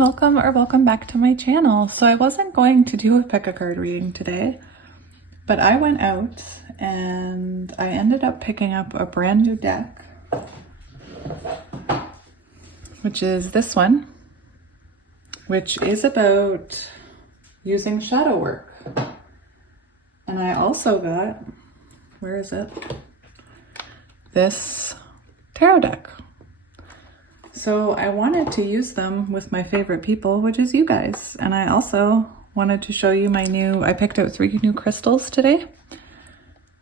and welcome back to my channel. So I wasn't going to do a pick a card reading today, but I went out and I ended up picking up a brand new deck, which is this one, which is about using shadow work. And I also got, where is it? This tarot deck. So I wanted to use them with my favorite people, which is you guys. And I also wanted to show you I picked out 3 new crystals today.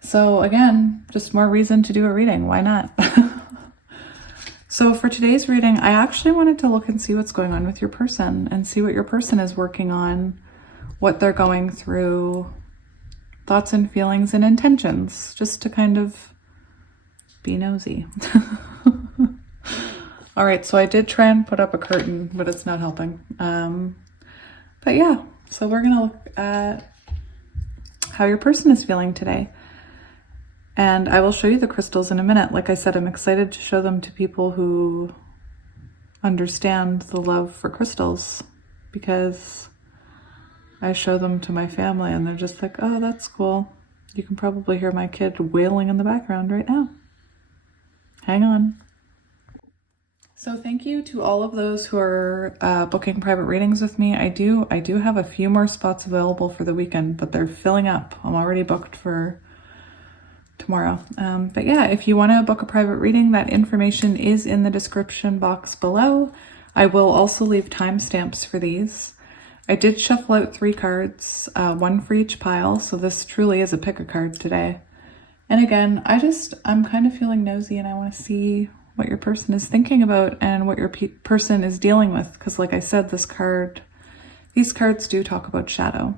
So again, just more reason to do a reading. Why not? So for today's reading, I actually wanted to look and see what's going on with your person and see what your person is working on, what they're going through, thoughts and feelings and intentions, just to kind of be nosy. All right, so I did try and put up a curtain, but it's not helping. But yeah, so we're gonna look at how your person is feeling today. And I will show you the crystals in a minute. Like I said, I'm excited to show them to people who understand the love for crystals, because I show them to my family and they're just like, oh, that's cool. You can probably hear my kid wailing in the background right now. Hang on. So thank you to all of those who are booking private readings with me. I do have a few more spots available for the weekend, but they're filling up. I'm already booked for tomorrow. But yeah, if you want to book a private reading, that information is in the description box below. I will also leave timestamps for these. I did shuffle out 3 cards, 1 for each pile. So this truly is a pick a card today. And again, I'm kind of feeling nosy and I want to see what your person is thinking about and what your person is dealing with. Because like I said, these cards do talk about shadow.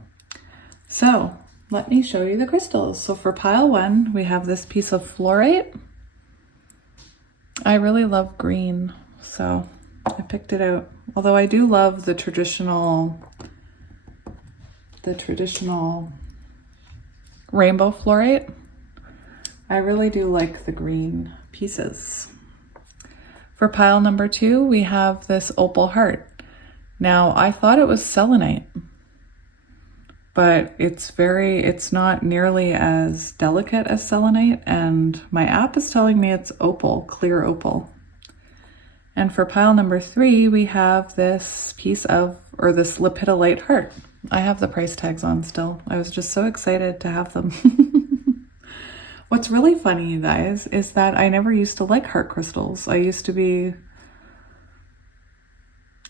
So let me show you the crystals. So for pile 1, we have this piece of fluorite. I really love green, so I picked it out. Although I do love the traditional rainbow fluorite. I really do like the green pieces. For pile number 2, we have this opal heart. Now, I thought it was selenite, but it's not nearly as delicate as selenite, and my app is telling me it's opal, clear opal. And for pile number 3, we have this this lepidolite heart. I have the price tags on still. I was just so excited to have them. What's really funny, you guys, is that I never used to like heart crystals. I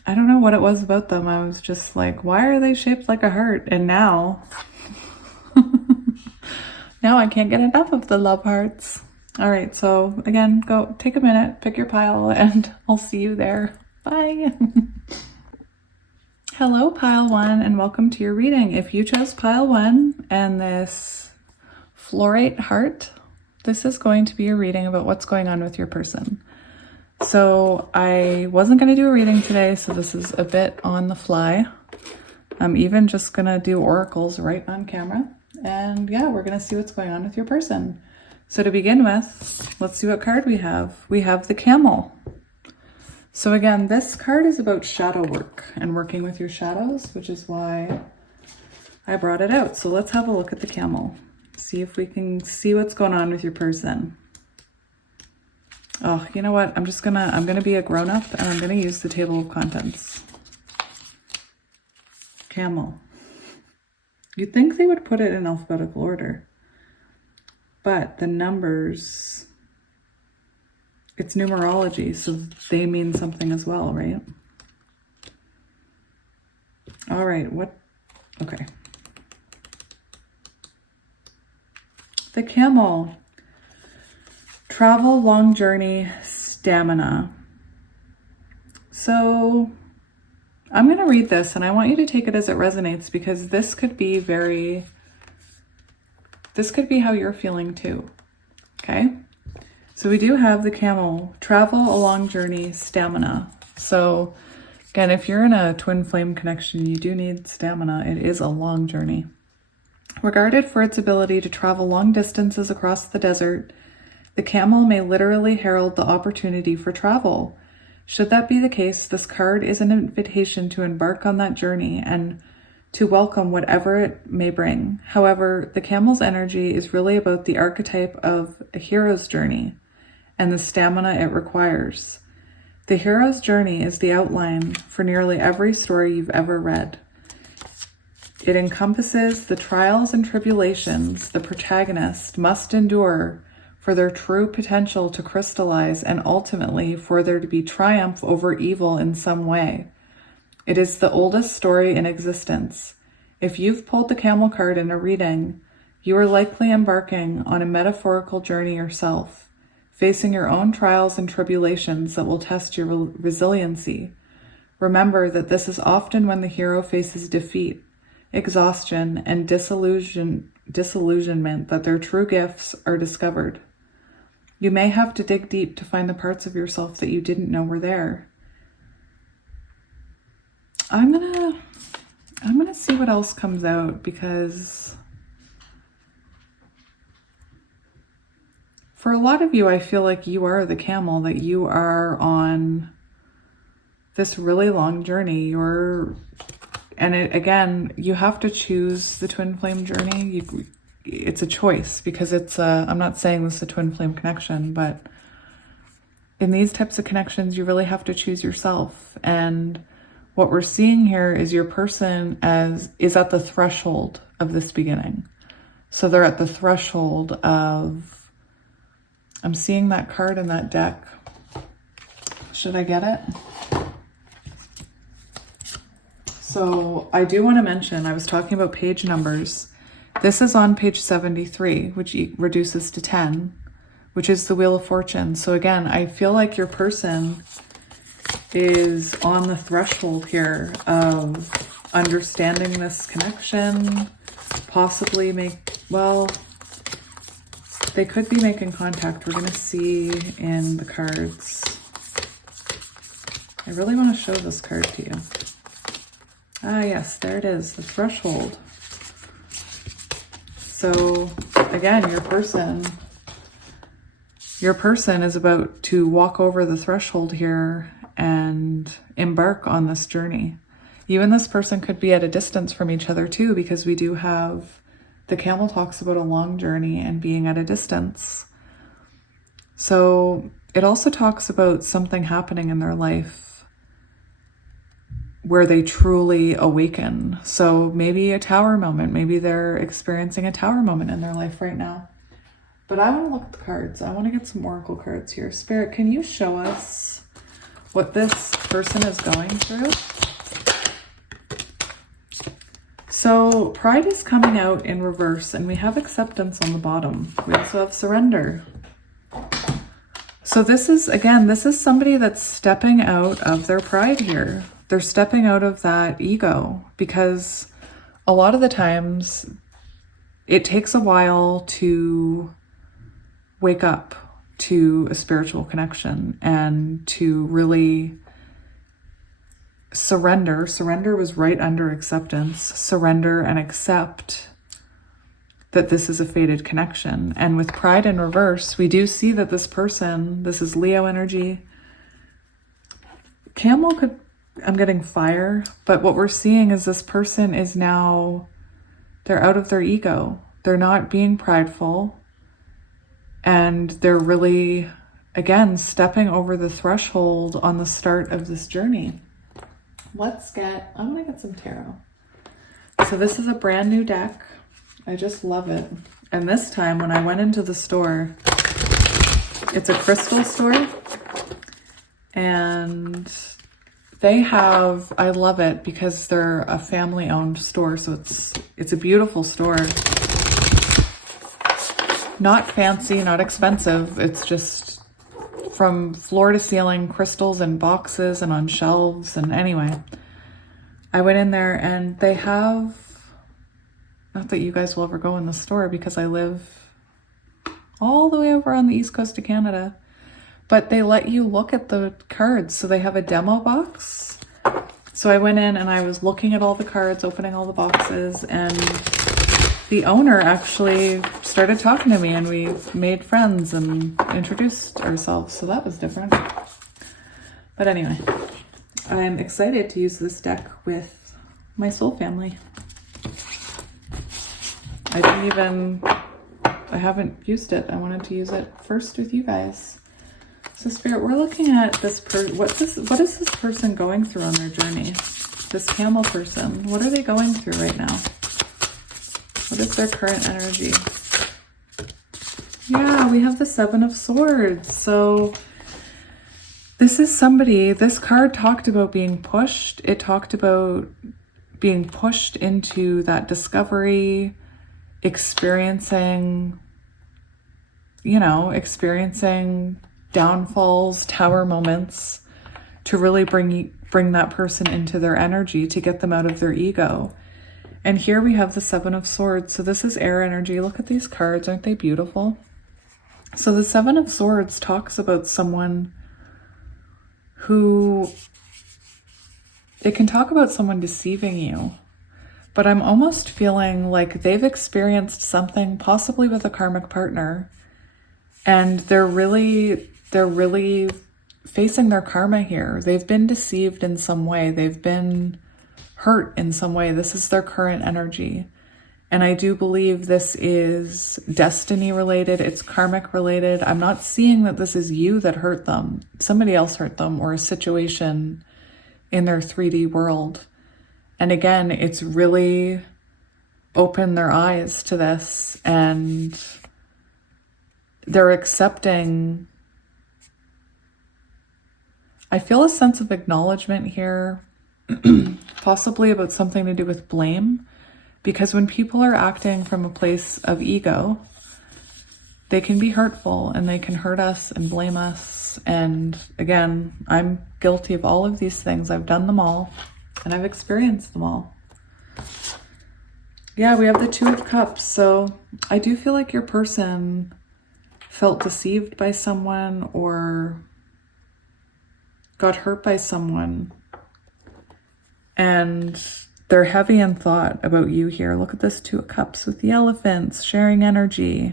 don't know what it was about them. I was just like, why are they shaped like a heart? And now, now I can't get enough of the love hearts. All right, so again, go take a minute, pick your pile, and I'll see you there. Bye. Hello, pile 1, and welcome to your reading. If you chose pile 1 and this fluorite heart, this is going to be a reading about what's going on with your person. So I wasn't going to do a reading today, so this is a bit on the fly. I'm even just going to do oracles right on camera. And yeah, we're going to see what's going on with your person. So to begin with, let's see what card we have. We have the camel. So again, this card is about shadow work and working with your shadows, which is why I brought it out. So let's have a look at the camel. See if we can see what's going on with your person. Oh, you know what? I'm gonna be a grown-up and I'm gonna use the table of contents. Camel. You'd think they would put it in alphabetical order, but the numbers, it's numerology, so they mean something as well, right? All right, okay. The camel. Travel, long journey, stamina. So I'm going to read this and I want you to take it as it resonates, because this could be how you're feeling too. Okay. So we do have the camel, travel, a long journey, stamina. So again, if you're in a twin flame connection, you do need stamina. It is a long journey. Regarded for its ability to travel long distances across the desert, the camel may literally herald the opportunity for travel. Should that be the case, this card is an invitation to embark on that journey and to welcome whatever it may bring. However, the camel's energy is really about the archetype of a hero's journey and the stamina it requires. The hero's journey is the outline for nearly every story you've ever read. It encompasses the trials and tribulations the protagonist must endure for their true potential to crystallize and ultimately for there to be triumph over evil in some way. It is the oldest story in existence. If you've pulled the camel card in a reading, you are likely embarking on a metaphorical journey yourself, facing your own trials and tribulations that will test your resiliency. Remember that this is often when the hero faces defeat, exhaustion, and disillusionment that their true gifts are discovered. You may have to dig deep to find the parts of yourself that you didn't know were there. I'm gonna see what else comes out, because for a lot of you, I feel like you are the camel, that you are on this really long journey. Again, you have to choose the twin flame journey. It's a choice, because I'm not saying this is a twin flame connection, but in these types of connections, you really have to choose yourself. And what we're seeing here is your person is at the threshold of this beginning. So they're at the threshold of, I'm seeing that card in that deck. Should I get it? So I do want to mention, I was talking about page numbers. This is on page 73, which reduces to 10, which is the Wheel of Fortune. So again, I feel like your person is on the threshold here of understanding this connection, possibly they could be making contact. We're going to see in the cards. I really want to show this card to you. Ah, yes, there it is, the threshold. So again, your person is about to walk over the threshold here and embark on this journey. You and this person could be at a distance from each other too, because we do have, the camel talks about a long journey and being at a distance. So it also talks about something happening in their life where they truly awaken. So maybe a tower moment, maybe they're experiencing a tower moment in their life right now. But I want to look at the cards. I want to get some oracle cards here. Spirit, can you show us what this person is going through? So pride is coming out in reverse, and we have acceptance on the bottom. We also have surrender. So this is somebody that's stepping out of their pride here. They're stepping out of that ego, because a lot of the times it takes a while to wake up to a spiritual connection and to really surrender. Surrender was right under acceptance. Surrender and accept that this is a fated connection. And with pride in reverse, we do see that this person, this is Leo energy. Camel could, I'm getting fire, but what we're seeing is this person is now, they're out of their ego. They're not being prideful. And they're really, again, stepping over the threshold on the start of this journey. I'm going to get some tarot. So this is a brand new deck. I just love it. And this time when I went into the store, it's a crystal store. And they have, I love it because they're a family-owned store. So it's a beautiful store. Not fancy, not expensive. It's just from floor to ceiling, crystals in boxes and on shelves. And anyway, I went in there and they have, not that you guys will ever go in the store because I live all the way over on the east coast of Canada, but they let you look at the cards. So they have a demo box. So I went in and I was looking at all the cards, opening all the boxes, and the owner actually started talking to me and we made friends and introduced ourselves. So that was different. But anyway, I'm excited to use this deck with my soul family. I haven't used it. I wanted to use it first with you guys. So Spirit, we're looking at this what is this person going through on their journey? This camel person, what are they going through right now? What is their current energy? Yeah, we have the Seven of Swords. So this is somebody, this card talked about being pushed. It talked about being pushed into that discovery, experiencing downfalls, tower moments, to really bring that person into their energy, to get them out of their ego. And here we have the Seven of Swords. So this is air energy. Look at these cards. Aren't they beautiful? So the Seven of Swords talks about someone who, it can talk about someone deceiving you, but I'm almost feeling like they've experienced something, possibly with a karmic partner, and they're really facing their karma here. They've been deceived in some way. They've been hurt in some way. This is their current energy. And I do believe this is destiny related. It's karmic related. I'm not seeing that this is you that hurt them. Somebody else hurt them, or a situation in their 3D world. And again, it's really opened their eyes to this, and they're accepting. I feel a sense of acknowledgement here, possibly about something to do with blame. Because when people are acting from a place of ego, they can be hurtful and they can hurt us and blame us. And again, I'm guilty of all of these things. I've done them all and I've experienced them all. Yeah, we have the Two of Cups. So I do feel like your person felt deceived by someone or got hurt by someone. And they're heavy in thought about you here. Look at this Two of Cups with the elephants, sharing energy.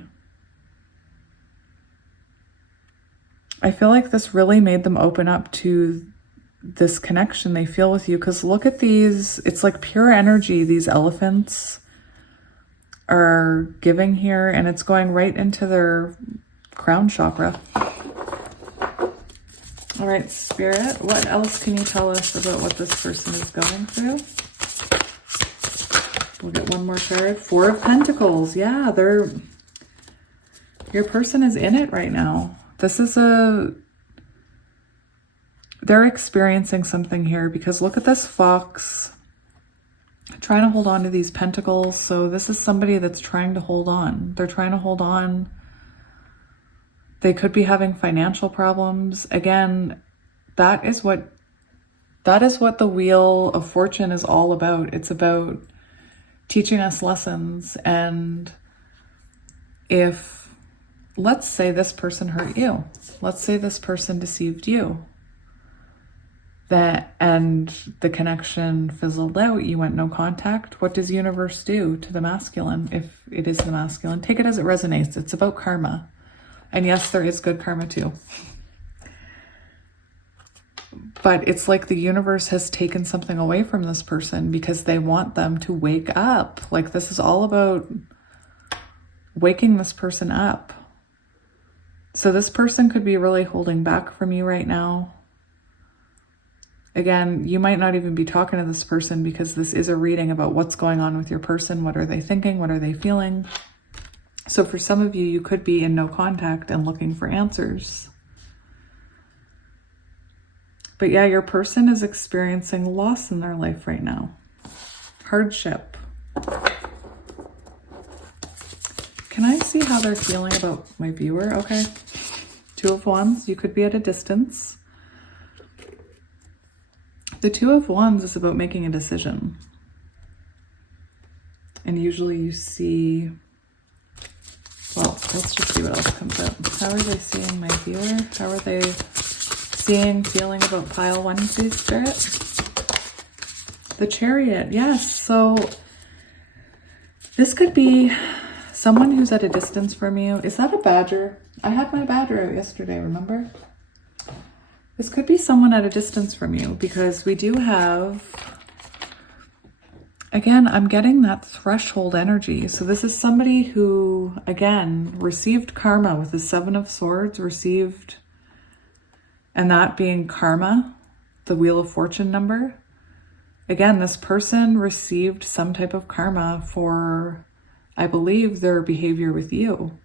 I feel like this really made them open up to this connection they feel with you. Because look at these, it's like pure energy these elephants are giving here. And it's going right into their crown chakra. All right, Spirit, what else can you tell us about what this person is going through? We'll get one more card. Four of Pentacles. Yeah, your person is in it right now. They're experiencing something here, because look at this fox trying to hold on to these pentacles. So this is somebody that's trying to hold on. They're trying to hold on. They could be having financial problems. Again, that is what the Wheel of Fortune is all about. It's about teaching us lessons. And if, let's say this person hurt you, let's say this person deceived you, and the connection fizzled out, you went no contact, what does universe do to the masculine? If it is the masculine, take it as it resonates. It's about karma. And yes, there is good karma too. But it's like the universe has taken something away from this person because they want them to wake up. Like, this is all about waking this person up. So this person could be really holding back from you right now. Again, you might not even be talking to this person, because this is a reading about what's going on with your person. What are they thinking? What are they feeling? So for some of you, you could be in no contact and looking for answers. But yeah, your person is experiencing loss in their life right now. Hardship. Can I see how they're feeling about my viewer? Okay. Two of Wands, you could be at a distance. The Two of Wands is about making a decision. And usually you see, well, let's just see what else comes up. How are they seeing my viewer? How are they feeling about pile one, please, Spirit? The Chariot, yes. So this could be someone who's at a distance from you. Is that a badger? I had my badger out yesterday, remember? This could be someone at a distance from you, because we do have, again, I'm getting that threshold energy. So this is somebody who, again, received karma with the Seven of Swords, and that being karma, the Wheel of Fortune number. Again, this person received some type of karma for, I believe, their behavior with you.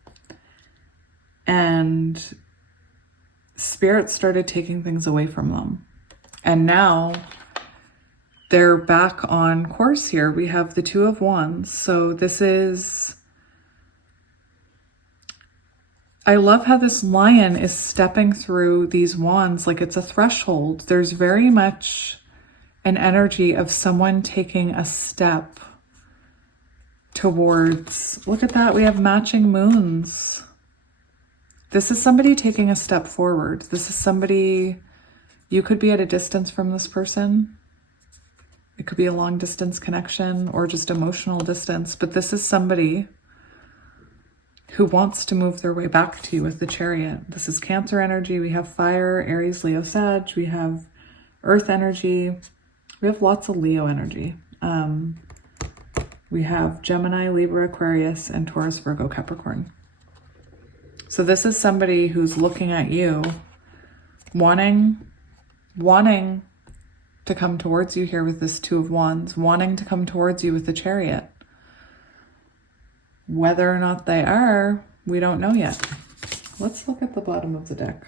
And Spirit started taking things away from them. And now they're back on course here. We have the Two of Wands. So this is, I love how this lion is stepping through these wands like it's a threshold. There's very much an energy of someone taking a step towards, look at that, we have matching moons. This is somebody taking a step forward. This is somebody, you could be at a distance from this person. It could be a long distance connection or just emotional distance, but this is somebody who wants to move their way back to you with the Chariot. This is Cancer energy. We have fire, Aries, Leo, Sag. We have earth energy. We have lots of Leo energy. We have Gemini, Libra, Aquarius, and Taurus, Virgo, Capricorn. So this is somebody who's looking at you, wanting to come towards you here with this Two of Wands, wanting to come towards you with the Chariot. Whether or not they are, we don't know yet. Let's look at the bottom of the deck.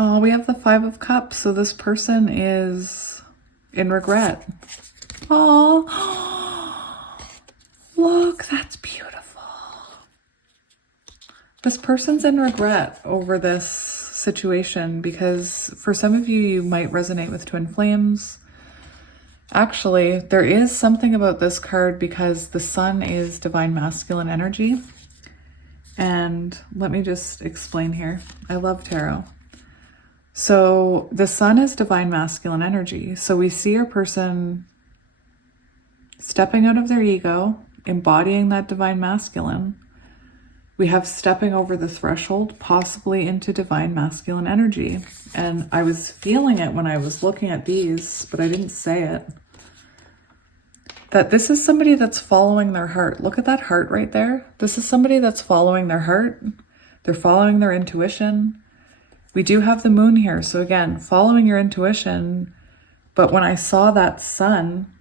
Oh, we have the Five of Cups. So this person is in regret. Oh, look, that's beautiful. This person's in regret over this situation because for some of you, you might resonate with twin flames. Actually, there is something about this card because the sun is divine masculine energy. And let me just explain here. I love tarot. So the sun is divine masculine energy. So we see a person stepping out of their ego, embodying that divine masculine. We have stepping over the threshold, possibly into divine masculine energy. And I was feeling it when I was looking at these, but I didn't say it. That this is somebody that's following their heart. Look at that heart right there. This is somebody that's following their heart. They're following their intuition. We do have the moon here. So again, following your intuition. But when I saw that sun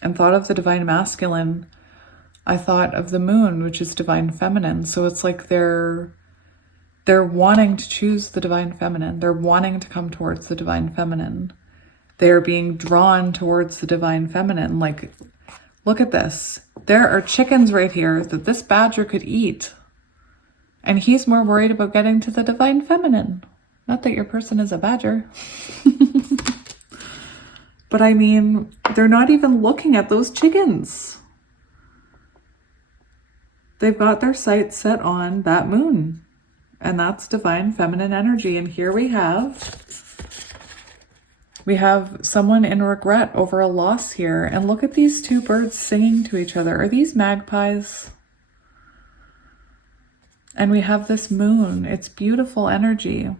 and thought of the divine masculine, I thought of the moon, which is divine feminine. So it's like they're wanting to choose the divine feminine. They're wanting to come towards the divine feminine. They're being drawn towards the divine feminine. Like, look at this. There are chickens right here that this badger could eat. And he's more worried about getting to the divine feminine. Not that your person is a badger. But I mean, they're not even looking at those chickens. They've got their sights set on that moon. And that's divine feminine energy. And here we have someone in regret over a loss here. And look at these two birds singing to each other. Are these magpies? And we have this moon. It's beautiful energy.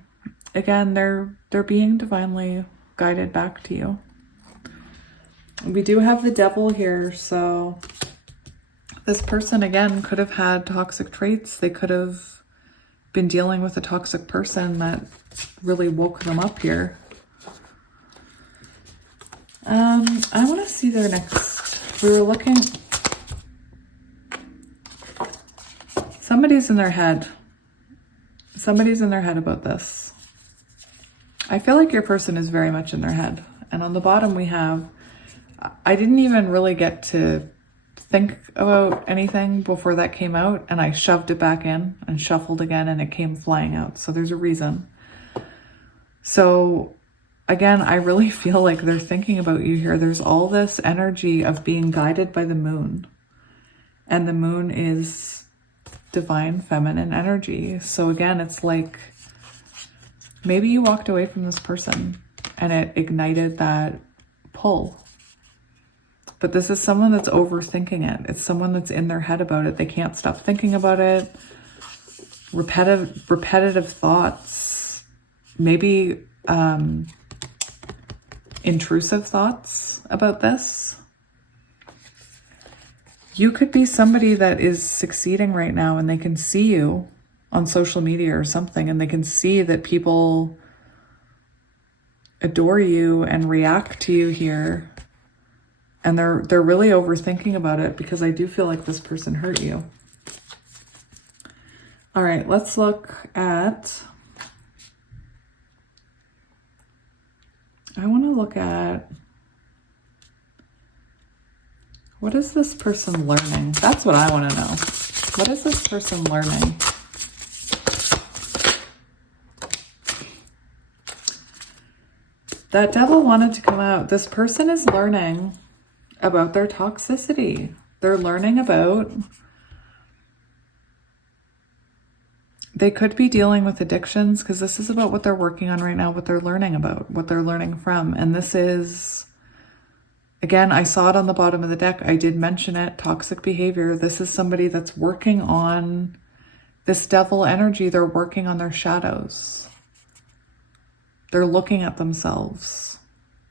Again, they're being divinely guided back to you. We do have the devil here. So this person, again, could have had toxic traits. They could have been dealing with a toxic person that really woke them up here. I want to see their next. We were looking. Somebody's in their head. Somebody's in their head about this. I feel like your person is very much in their head. And on the bottom we have, I didn't even really get to think about anything before that came out, and I shoved it back in and shuffled again and it came flying out. So there's a reason. So again, I really feel like they're thinking about you here. There's all this energy of being guided by the moon. And the moon is divine feminine energy. So again, it's like maybe you walked away from this person and it ignited that pull. But this is someone that's overthinking it. It's someone that's in their head about it. They can't stop thinking about it. Repetitive thoughts, maybe intrusive thoughts about this. You could be somebody that is succeeding right now and they can see you on social media or something, and they can see that people adore you and react to you here. And they're really overthinking about it, because I do feel like this person hurt you. All right, let's look at, I want to look at, what is this person learning? That's what I want to know. What is this person learning? That devil wanted to come out. This person is learning about their toxicity. They're learning about, they could be dealing with addictions, because this is about what they're working on right now, what they're learning about, what they're learning from. And this is, again, I saw it on the bottom of the deck. I did mention it, toxic behavior. This is somebody that's working on this devil energy. They're working on their shadows. They're looking at themselves.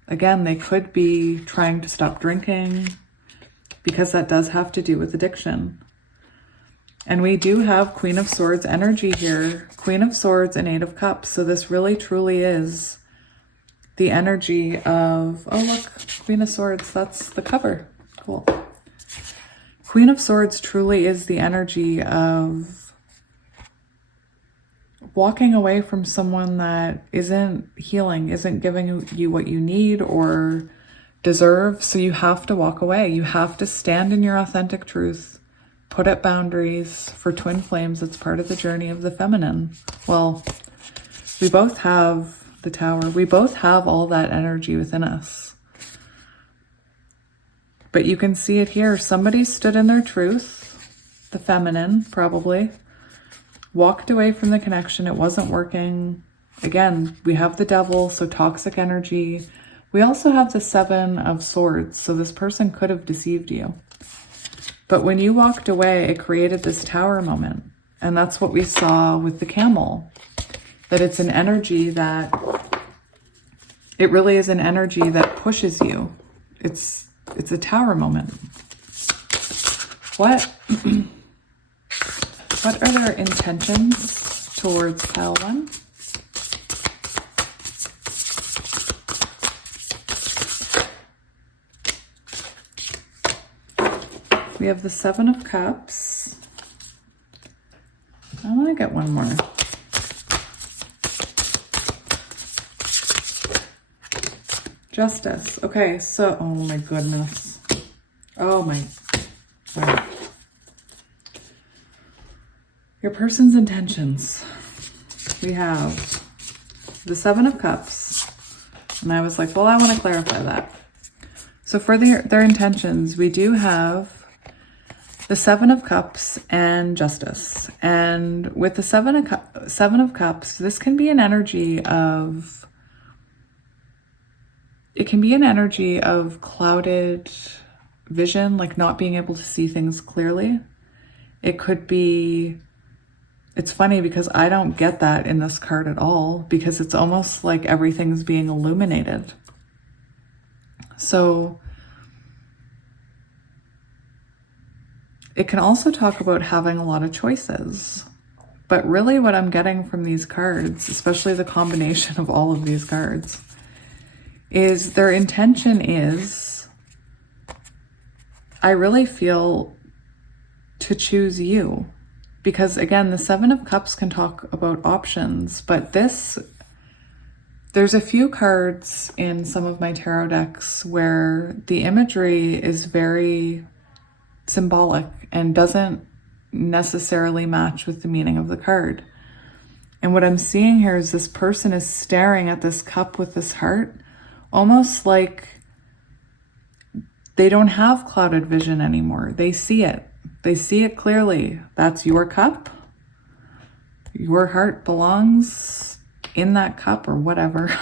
Again, they could be trying to stop drinking, because that does have to do with addiction. And we do have Queen of Swords energy here. Queen of Swords and Eight of Cups. So this really truly is the energy of, oh look, Queen of Swords, that's the cover. Cool. Queen of Swords truly is the energy of walking away from someone that isn't healing, isn't giving you what you need or deserve. So you have to walk away. You have to stand in your authentic truth. Put up boundaries. For twin flames, it's part of the journey of the feminine. Well, we both have the Tower. We both have all that energy within us. But you can see it here. Somebody stood in their truth, the feminine probably, walked away from the connection. It wasn't working. Again, we have the devil, so toxic energy. We also have the Seven of Swords, so this person could have deceived you. But when you walked away, it created this Tower moment. And that's what we saw with the Camel. That it's an energy that, it really is an energy that pushes you. It's a Tower moment. What are their intentions towards pile one? We have the Seven of Cups. I want to get one more. Justice. Okay, so, oh my goodness. Oh my, wow. Your person's intentions. We have the Seven of Cups. And I was like, well, I want to clarify that. So for their intentions, we do have the Seven of Cups and Justice. And with the Seven of Cups, this can be an energy of, it can be an energy of clouded vision, like not being able to see things clearly. It could be, it's funny because I don't get that in this card at all, because it's almost like everything's being illuminated. So it can also talk about having a lot of choices. But really what I'm getting from these cards, especially the combination of all of these cards, is their intention is, I really feel, to choose you. Because again, the Seven of Cups can talk about options, but there's a few cards in some of my tarot decks where the imagery is very symbolic and doesn't necessarily match with the meaning of the card. And what I'm seeing here is this person is staring at this cup with this heart, almost like they don't have clouded vision anymore. They see it. They see it clearly. That's your cup. Your heart belongs in that cup or whatever.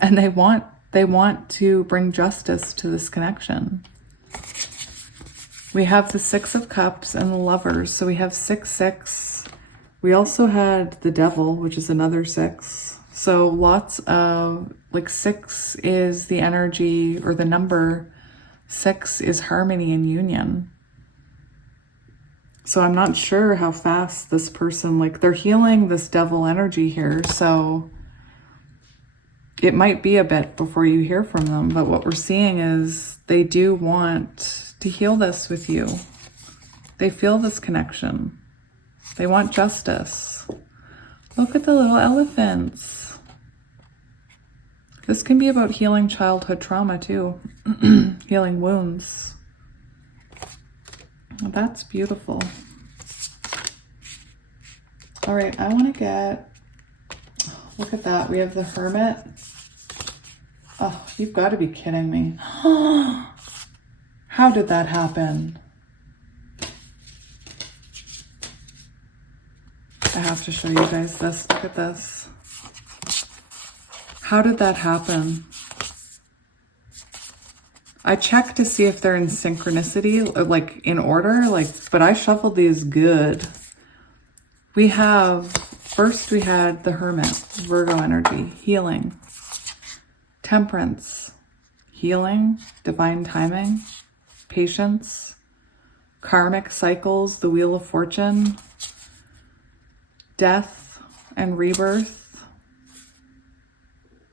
And they want They want to bring justice to this connection. We have the Six of Cups and the Lovers. So we have 6, 6. We also had the Devil, which is another 6. So lots of, like 6 is the energy, or the number 6 is harmony and union. So I'm not sure how fast this person, like they're healing this devil energy here. So it might be a bit before you hear from them. But what we're seeing is they do want to heal this with you. They feel this connection. They want justice. Look at the little elephants. This can be about healing childhood trauma too. Healing wounds. Well, that's beautiful. All right, I want to get, look at that. We have the Hermit. Oh, you've got to be kidding me. How did that happen? I have to show you guys this. Look at this. How did that happen? I checked to see if they're in synchronicity, or like in order, but I shuffled these good. We have, first we had the Hermit, Virgo energy, healing. Temperance, healing, divine timing, patience, karmic cycles, the Wheel of Fortune, death and rebirth,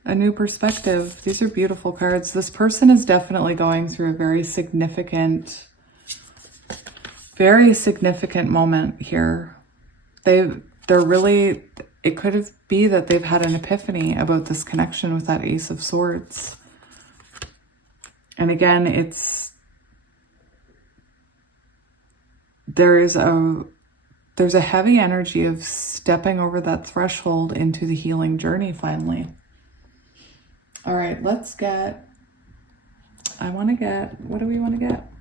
a new perspective. These are beautiful cards. This person is definitely going through a very significant moment here. They're really, it could be that they've had an epiphany about this connection with that Ace of Swords. And again, there's a heavy energy of stepping over that threshold into the healing journey finally. All right, let's get, what do we want to get?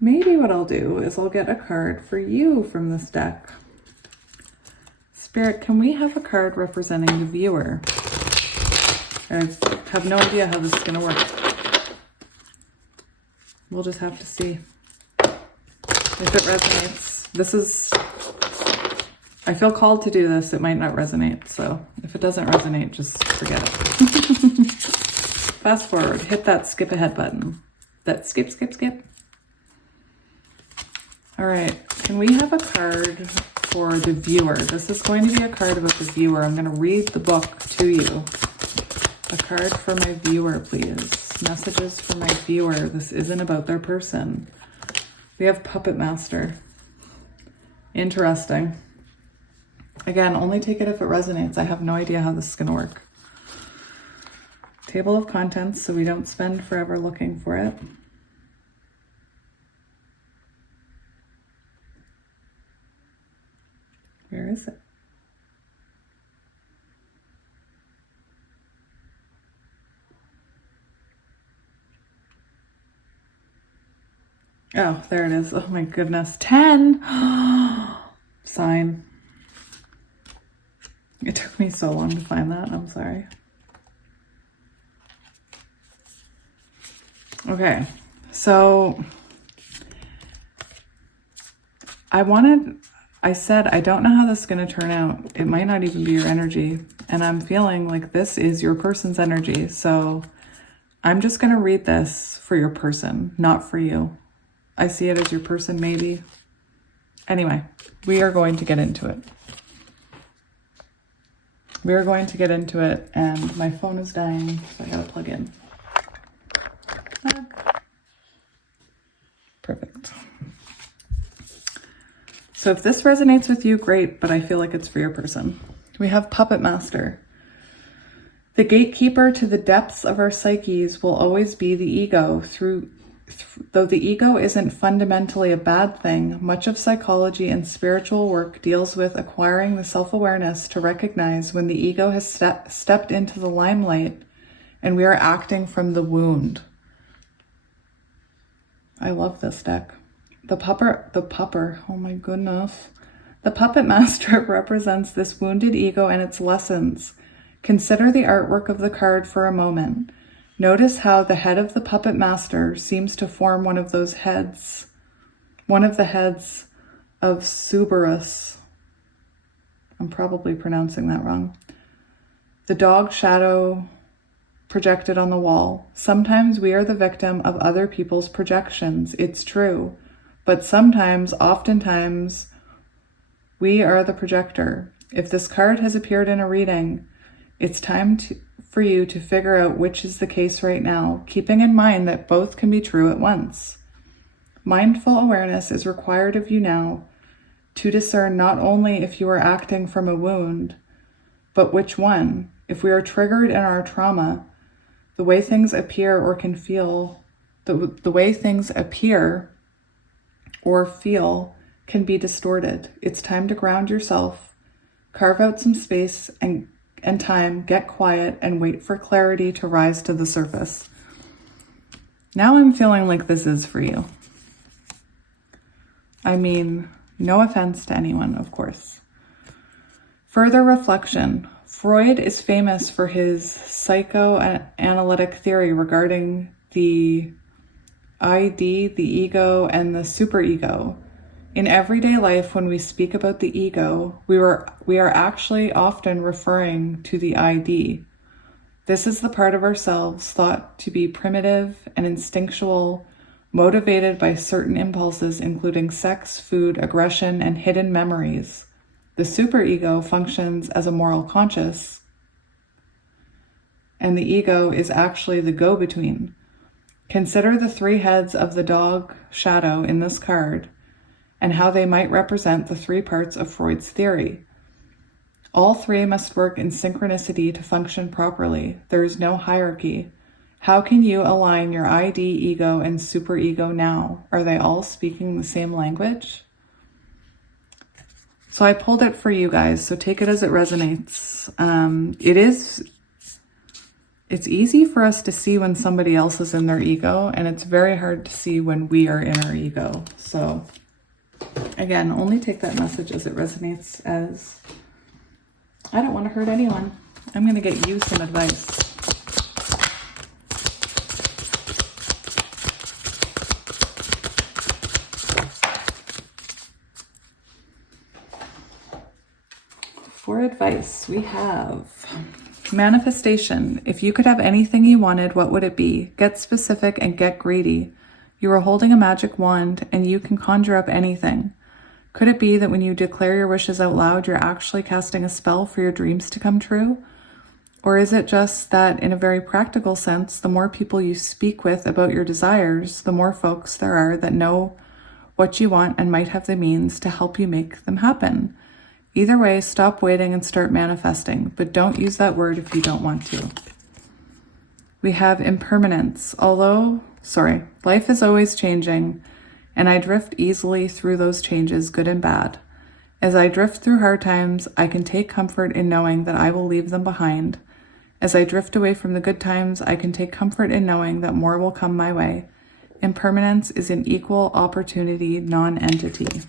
Maybe what I'll do is I'll get a card for you from this deck. Spirit, can we have a card representing the viewer? I have no idea how this is going to work. We'll just have to see if it resonates. I feel called to do this. It might not resonate. So if it doesn't resonate, just forget it. Fast forward, hit that skip ahead button. That skip. All right, can we have a card for the viewer? This is going to be a card about the viewer. I'm going to read the book to you. A card for my viewer, please. Messages for my viewer. This isn't about their person. We have Puppet Master. Interesting. Again, only take it if it resonates. I have no idea how this is going to work. Table of contents, so we don't spend forever looking for it. Where is it? Oh, there it is. Oh my goodness. 10. Sign. It took me so long to find that. I'm sorry. Okay. So I said, I don't know how this is going to turn out. It might not even be your energy. And I'm feeling like this is your person's energy. So I'm just going to read this for your person, not for you. I see it as your person, maybe. Anyway, we are going to get into it. We are going to get into it, and my phone is dying, so I gotta plug in. Perfect. So if this resonates with you, great, but I feel like it's for your person. We have Puppet Master. The gatekeeper to the depths of our psyches will always be the ego. Though the ego isn't fundamentally a bad thing, much of psychology and spiritual work deals with acquiring the self-awareness to recognize when the ego has stepped into the limelight and we are acting from the wound. I love this deck. The pupper, oh my goodness. The Puppet Master represents this wounded ego and its lessons. Consider the artwork of the card for a moment. Notice how the head of the puppet master seems to form one of the heads of Cerberus. I'm probably pronouncing that wrong. The dog shadow projected on the wall. Sometimes we are the victim of other people's projections. It's true. But oftentimes, we are the projector. If this card has appeared in a reading, it's time for you to figure out which is the case right now, keeping in mind that both can be true at once. Mindful awareness is required of you now to discern not only if you are acting from a wound, but which one. If we are triggered in our trauma, the way things appear or can feel, the way things appear or feel can be distorted. It's time to ground yourself, carve out some space and time, get quiet, and wait for clarity to rise to the surface. Now I'm feeling like this is for you. I mean, no offense to anyone, of course. Further reflection. Freud is famous for his psychoanalytic theory regarding the ID, the ego, and the superego. In everyday life, when we speak about the ego, we are actually often referring to the ID. This is the part of ourselves thought to be primitive and instinctual, motivated by certain impulses, including sex, food, aggression, and hidden memories. The superego functions as a moral conscious, and the ego is actually the go-between. Consider the three heads of the dog shadow in this card and how they might represent the three parts of Freud's theory. All three must work in synchronicity to function properly. There is no hierarchy. How can you align your ID, ego, and superego now? Are they all speaking the same language? So I pulled it for you guys, so take it as it resonates. It's easy for us to see when somebody else is in their ego, and it's very hard to see when we are in our ego. So again, only take that message as it resonates, as I don't want to hurt anyone. I'm going to get you some advice. For advice, we have manifestation. If you could have anything you wanted, what would it be? Get specific and get greedy. You are holding a magic wand and you can conjure up anything. Could it be that when you declare your wishes out loud, you're actually casting a spell for your dreams to come true? Or is it just that, in a very practical sense, the more people you speak with about your desires, the more folks there are that know what you want and might have the means to help you make them happen? Either way, stop waiting and start manifesting, but don't use that word if you don't want to. We have impermanence. Life is always changing, and I drift easily through those changes, good and bad. As I drift through hard times, I can take comfort in knowing that I will leave them behind. As I drift away from the good times, I can take comfort in knowing that more will come my way. Impermanence is an equal opportunity non-entity.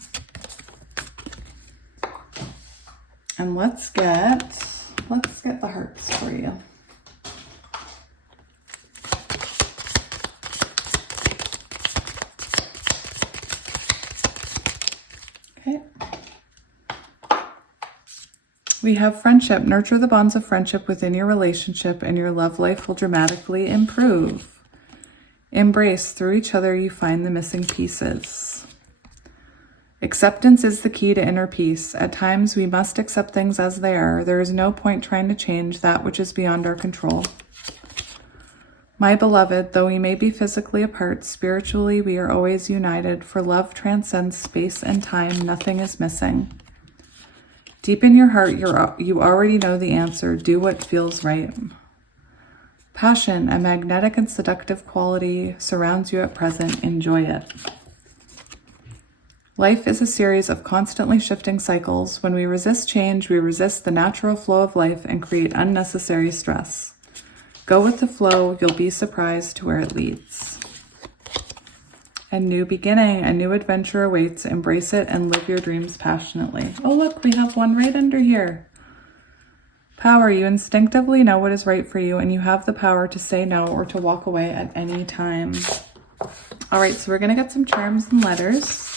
And let's get the hearts for you. Okay. We have friendship. Nurture the bonds of friendship within your relationship and your love life will dramatically improve. Embrace. Through each other you find the missing pieces. Acceptance is the key to inner peace. At times, we must accept things as they are. There is no point trying to change that which is beyond our control. My beloved, though we may be physically apart, spiritually we are always united, for love transcends space and time. Nothing is missing. Deep in your heart, you already know the answer. Do what feels right. Passion, a magnetic and seductive quality, surrounds you at present. Enjoy it. Life is a series of constantly shifting cycles. When we resist change, we resist the natural flow of life and create unnecessary stress. Go with the flow. You'll be surprised to where it leads. A new beginning, a new adventure awaits. Embrace it and live your dreams passionately. Oh, look, we have one right under here. Power. You instinctively know what is right for you, and you have the power to say no or to walk away at any time. All right, so we're going to get some charms and letters.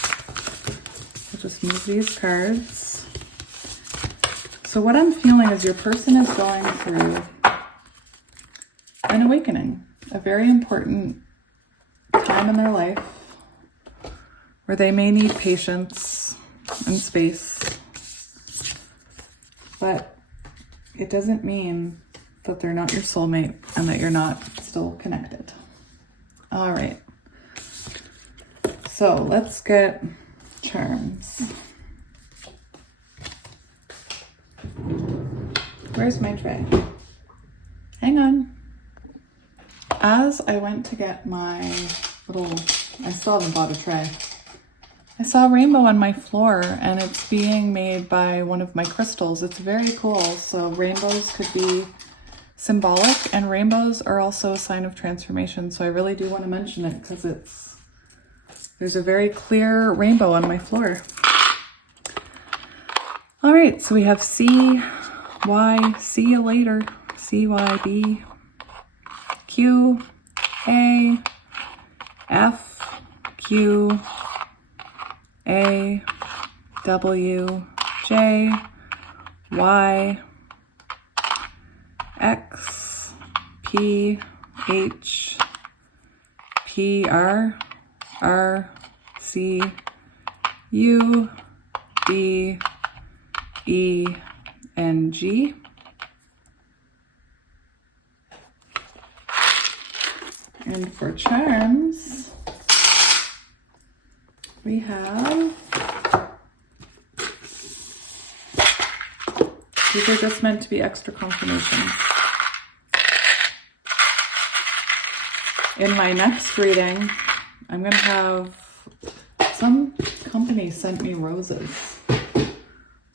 I'll just move these cards. So what I'm feeling is your person is going through an awakening, a very important time in their life where they may need patience and space, but it doesn't mean that they're not your soulmate and that you're not still connected. All right. So let's get charms. Where's my tray? Hang on. As I went to get my I still haven't bought a tray. I saw a rainbow on my floor, and it's being made by one of my crystals. It's very cool. So rainbows could be symbolic, and rainbows are also a sign of transformation. So I really do want to mention it because there's a very clear rainbow on my floor. All right, so we have C, Y, see you later, CYB, Q, A, F, Q, A, W, J, Y, X, P, H, P, R, R, C, U, D, E, and G. And for charms, we have, these are just meant to be extra confirmations. In my next reading, I'm going to have, some company sent me roses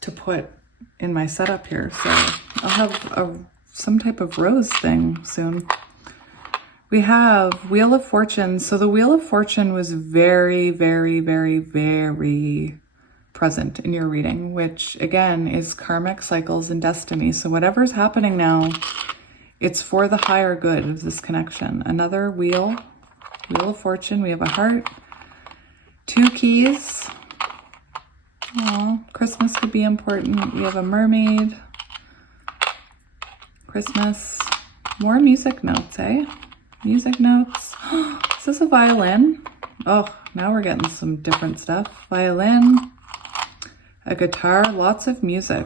to put in my setup here. So I'll have some type of rose thing soon. We have Wheel of Fortune. So the Wheel of Fortune was very, very, very, very present in your reading, which again is karmic cycles and destiny. So whatever's happening now, it's for the higher good of this connection. Another Wheel of Fortune. We have a heart, 2 keys. Oh, Christmas could be important. We have a mermaid, Christmas, more music notes, eh? Music notes. Is this a violin? Oh, now we're getting some different stuff. Violin, a guitar, lots of music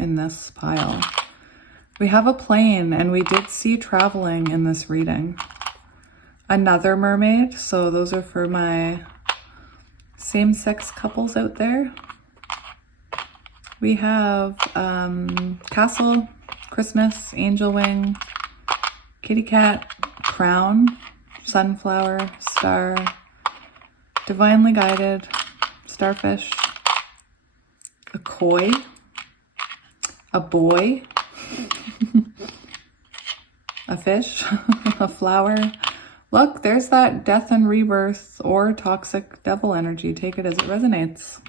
in this pile. We have a plane, and we did see traveling in this reading. Another mermaid, so those are for my same-sex couples out there. We have castle, Christmas, angel wing, kitty cat, crown, sunflower, star, divinely guided, starfish, a koi, a boy, a fish, a flower. Look, there's that death and rebirth or toxic devil energy. Take it as it resonates.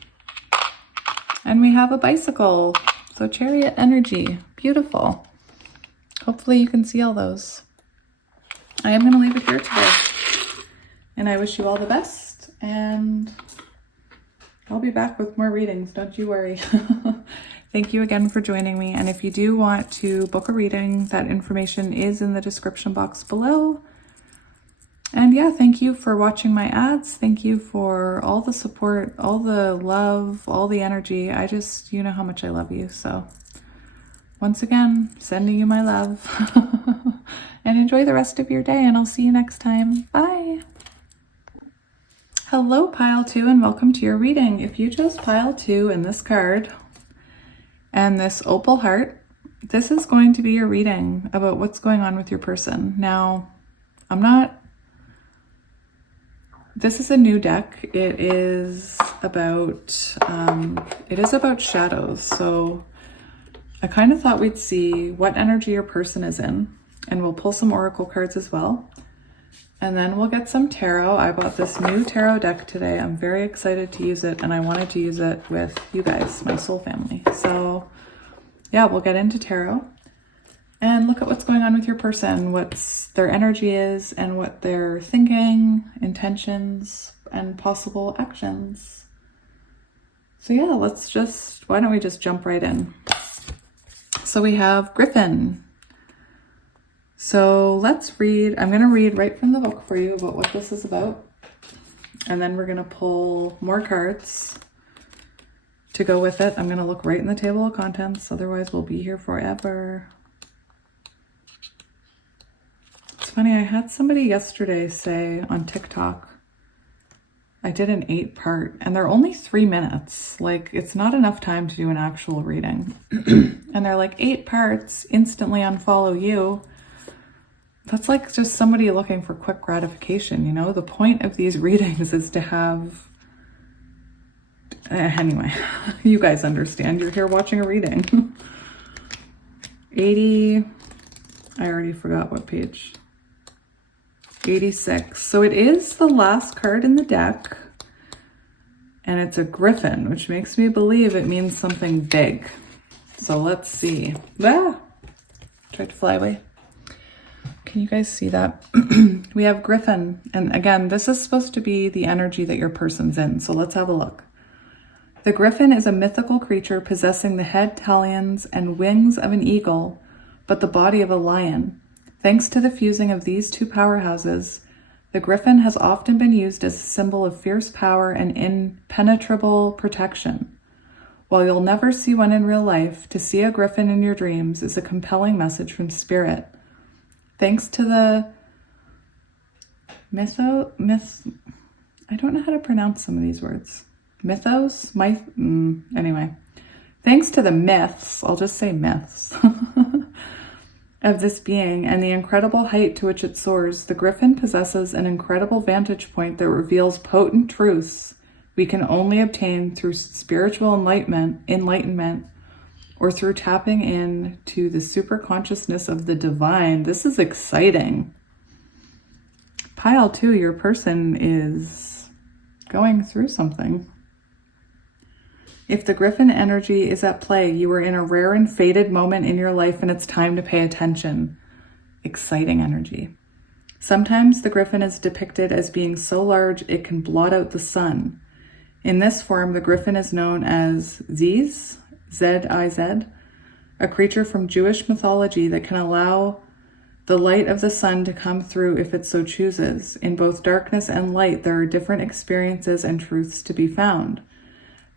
And we have a bicycle. So chariot energy. Beautiful. Hopefully you can see all those. I am going to leave it here today. And I wish you all the best. And I'll be back with more readings. Don't you worry. Thank you again for joining me. And if you do want to book a reading, that information is in the description box below. And yeah, thank you for watching my ads. Thank you for all the support, all the love, all the energy. You know how much I love you. So once again, sending you my love. And enjoy the rest of your day, and I'll see you next time. Bye. Hello, pile 2, and welcome to your reading. If you chose pile 2 in this card and this opal heart, this is going to be your reading about what's going on with your person. Now, this is a new deck. It is about shadows. So I kind of thought we'd see what energy your person is in, and we'll pull some oracle cards as well. And then we'll get some tarot. I bought this new tarot deck today. I'm very excited to use it, and I wanted to use it with you guys, my soul family. So yeah, we'll get into tarot and look at what's going on with your person, what's their energy is, and what they're thinking, intentions, and possible actions. So yeah, why don't we just jump right in? So we have Griffin. So let's read. I'm going to read right from the book for you about what this is about. And then we're going to pull more cards to go with it. I'm going to look right in the table of contents. Otherwise, we'll be here forever. It's funny. I had somebody yesterday say on TikTok, I did an 8-part and they're only 3 minutes. Like, it's not enough time to do an actual reading. And they're like, 8 parts, instantly unfollow you. That's like just somebody looking for quick gratification, you know? The point of these readings is to have... Anyway, you guys understand. You're here watching a reading. 80... I already forgot what page. 86. So it is the last card in the deck. And it's a griffin, which makes me believe it means something big. So let's see. Ah! Tried to fly away. Can you guys see that? We have Griffin. And again, this is supposed to be the energy that your person's in. So let's have a look. The Griffin is a mythical creature possessing the head, talons, and wings of an eagle, but the body of a lion. Thanks to the fusing of these two powerhouses, the Griffin has often been used as a symbol of fierce power and impenetrable protection. While you'll never see one in real life, to see a Griffin in your dreams is a compelling message from Spirit. Thanks to the I don't know how to pronounce some of these words. Anyway. Thanks to the myths, I'll just say myths, of this being and the incredible height to which it soars, the Griffin possesses an incredible vantage point that reveals potent truths we can only obtain through spiritual enlightenment, or through tapping in to the super consciousness of the divine. This is exciting. Pile 2, your person is going through something. If the Griffin energy is at play, you are in a rare and fated moment in your life and it's time to pay attention. Exciting energy. Sometimes the Griffin is depicted as being so large it can blot out the sun. In this form, the Griffin is known as Ziz, Z-I-Z, a creature from Jewish mythology that can allow the light of the sun to come through if it so chooses. In both darkness and light, there are different experiences and truths to be found.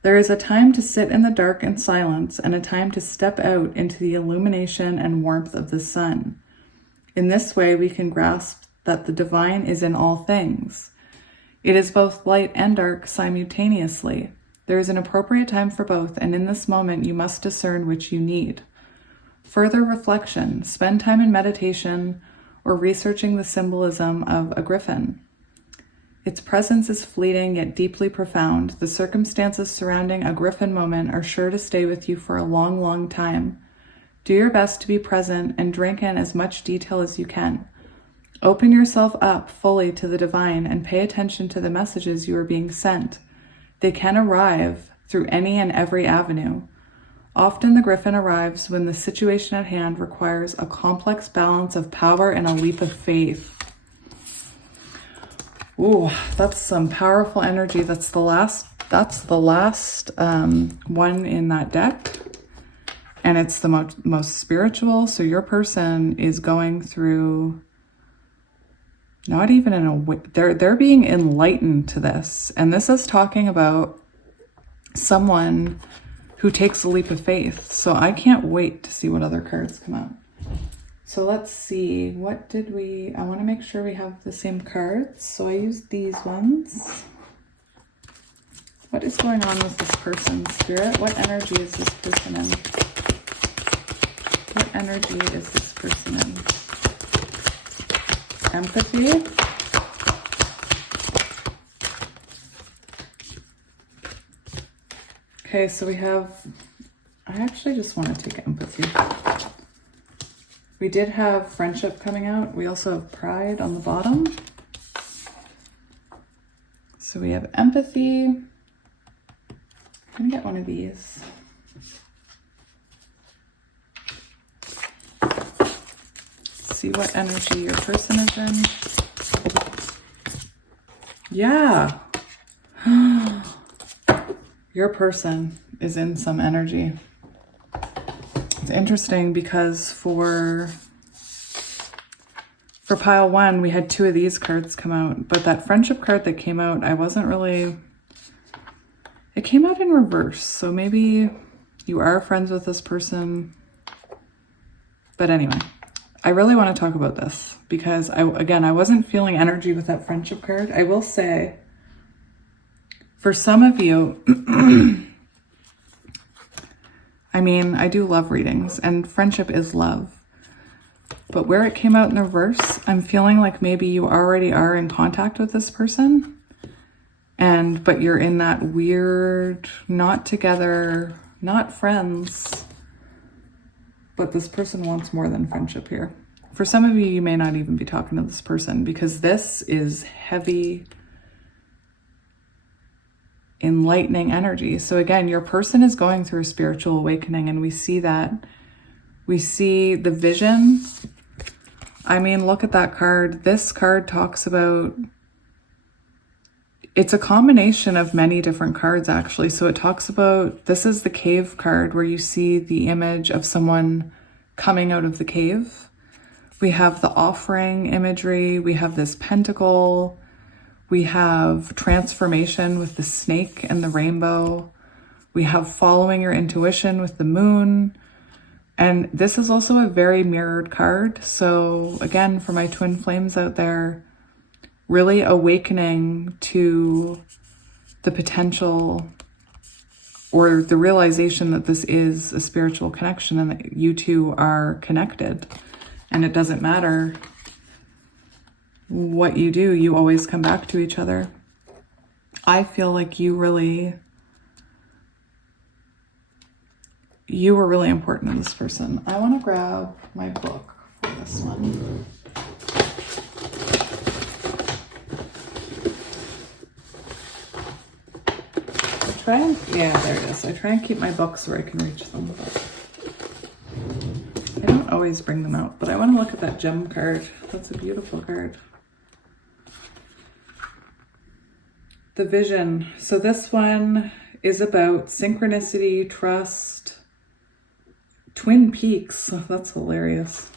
There is a time to sit in the dark and silence, and a time to step out into the illumination and warmth of the sun. In this way, we can grasp that the divine is in all things. It is both light and dark simultaneously. There is an appropriate time for both, and in this moment, you must discern which you need. Further reflection, spend time in meditation or researching the symbolism of a griffin. Its presence is fleeting yet deeply profound. The circumstances surrounding a griffin moment are sure to stay with you for a long, long time. Do your best to be present and drink in as much detail as you can. Open yourself up fully to the divine and pay attention to the messages you are being sent. They can arrive through any and every avenue. Often the griffin arrives when the situation at hand requires a complex balance of power and a leap of faith. Ooh, that's some powerful energy. That's the last one in that deck. And it's the most spiritual. So your person is going through, not even in a way, they're being enlightened to this. And this is talking about someone who takes a leap of faith. So I can't wait to see what other cards come out. So let's see, I want to make sure we have the same cards. So I used these ones. What is going on with this person, Spirit? What energy is this person in? What energy is this person in? Empathy. Okay, so we have, I actually just want to take empathy. We did have friendship coming out. We also have pride on the bottom. So we have empathy. I'm gonna get one of these. see what energy your person is in. Yeah. Your person is in some energy. It's interesting because for pile one, we had two of these cards come out, but that friendship card that came out, I wasn't really, it came out in reverse. So maybe you are friends with this person. But anyway, I really want to talk about this because I wasn't feeling energy with that friendship card. I will say, for some of you, I mean, I do love readings and friendship is love. But where it came out in reverse, I'm feeling like maybe you already are in contact with this person. But you're in that weird, not together, not friends. But this person wants more than friendship here. For some of you, you may not even be talking to this person because this is heavy, enlightening energy. So again, your person is going through a spiritual awakening, and we see that. We see the vision. I mean, look at that card. This card talks about, it's a combination of many different cards actually. So it talks about, this is the cave card where you see the image of someone coming out of the cave. We have the offering imagery. We have this pentacle. We have transformation with the snake and the rainbow. We have following your intuition with the moon. And this is also a very mirrored card. So again, for my twin flames out there, really awakening to the potential or the realization that this is a spiritual connection and that you two are connected. And it doesn't matter what you do, you always come back to each other. I feel like you were really important to this person. I want to grab my book for this one. There it is. I try and keep my books where I can reach them. I don't always bring them out, but I want to look at that gem card. That's a beautiful card. The vision. So this one is about synchronicity, trust, Twin Peaks. Oh, that's hilarious.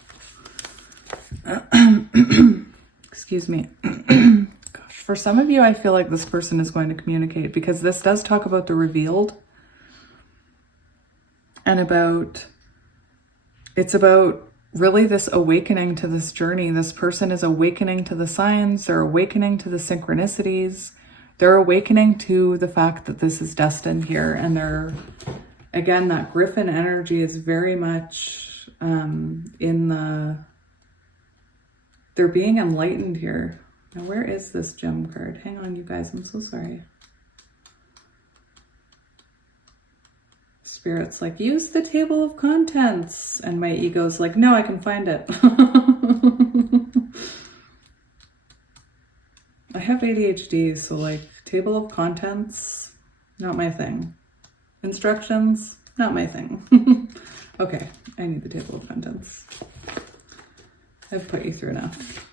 Excuse me. Gosh, for some of you, I feel like this person is going to communicate because this does talk about the revealed and it's about really this awakening to this journey. This person is awakening to the signs. They're awakening to the synchronicities. They're awakening to the fact that this is destined here. And again, that Griffin energy is very much they're being enlightened here. Now, where is this gem card? Hang on, you guys, I'm so sorry. Spirit's like, use the table of contents. And my ego's like, no, I can find it. I have ADHD, so like table of contents, not my thing. Instructions, not my thing. Okay, I need the table of contents. I've put you through enough.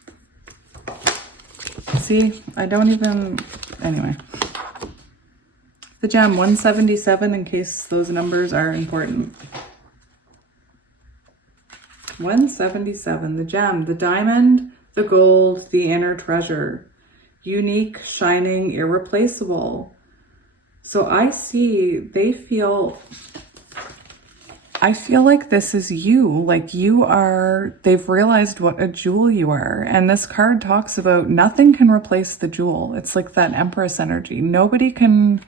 See, I don't even, anyway. The gem, 177, in case those numbers are important. 177, the gem, the diamond, the gold, the inner treasure. Unique, shining, irreplaceable. So I feel like this is you, like they've realized what a jewel you are. And this card talks about nothing can replace the jewel. It's like that Empress energy. Nobody can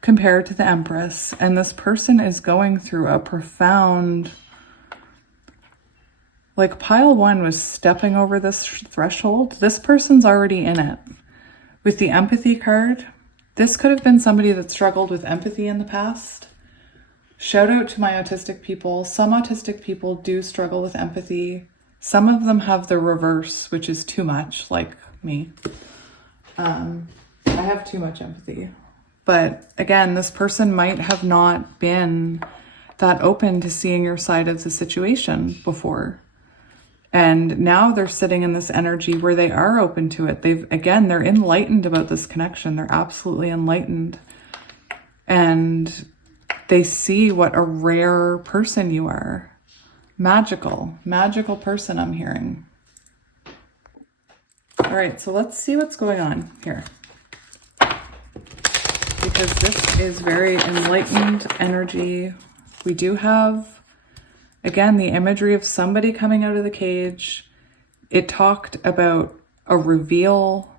compare to the Empress. And this person is going through a profound, like pile one was stepping over this threshold. This person's already in it. With the empathy card, this could have been somebody that struggled with empathy in the past. Shout out to my autistic people. Some autistic people do struggle with empathy. Some of them have the reverse, which is too much, like me. I have too much empathy. But again, this person might have not been that open to seeing your side of the situation before. And now they're sitting in this energy where they are open to it. They're enlightened about this connection. They're absolutely enlightened. And they see what a rare person you are. Magical person I'm hearing. All right, so let's see what's going on here. Because this is very enlightened energy. We do have, again, the imagery of somebody coming out of the cage. It talked about a reveal,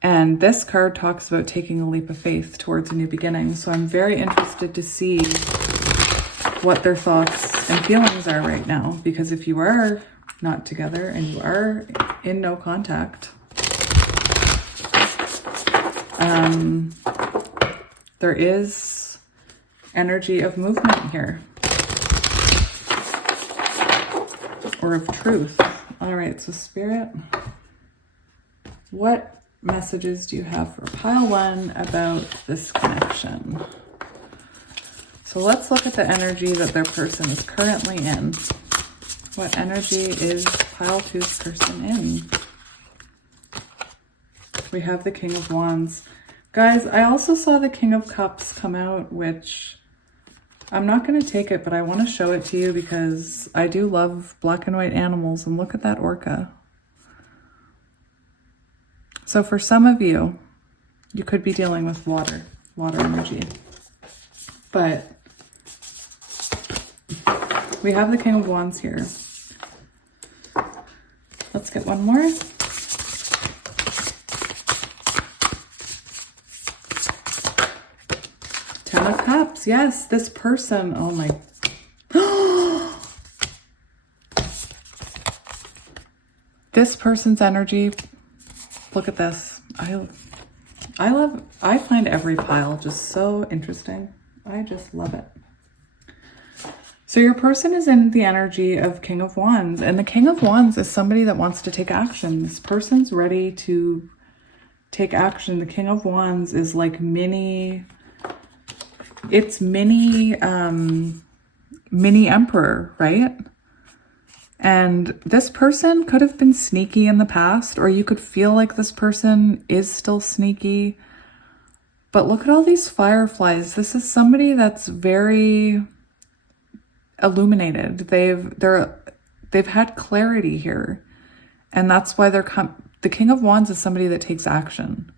and this card talks about taking a leap of faith towards a new beginning. So I'm very interested to see what their thoughts and feelings are right now, because if you are not together and you are in no contact, there is energy of movement here, or of truth. All right, so Spirit, what messages do you have for pile 1 about this connection? So let's look at the energy that their person is currently in. What energy is pile 2's person in? We have the King of Wands. Guys, I also saw the King of Cups come out, which I'm not going to take it, but I want to show it to you because I do love black and white animals. And look at that orca. So for some of you, you could be dealing with water energy. But we have the King of Wands here. Let's get one more. Ten of Cups. Yes, this person. Oh my. This person's energy. Look at this. I find every pile just so interesting. I just love it. So your person is in the energy of King of Wands, and the King of Wands is somebody that wants to take action. This person's ready to take action. The King of Wands is like mini emperor, right? And this person could have been sneaky in the past, or you could feel like this person is still sneaky. But look at all these fireflies. This is somebody that's very illuminated. They've had clarity here, and that's why the King of Wands is somebody that takes action.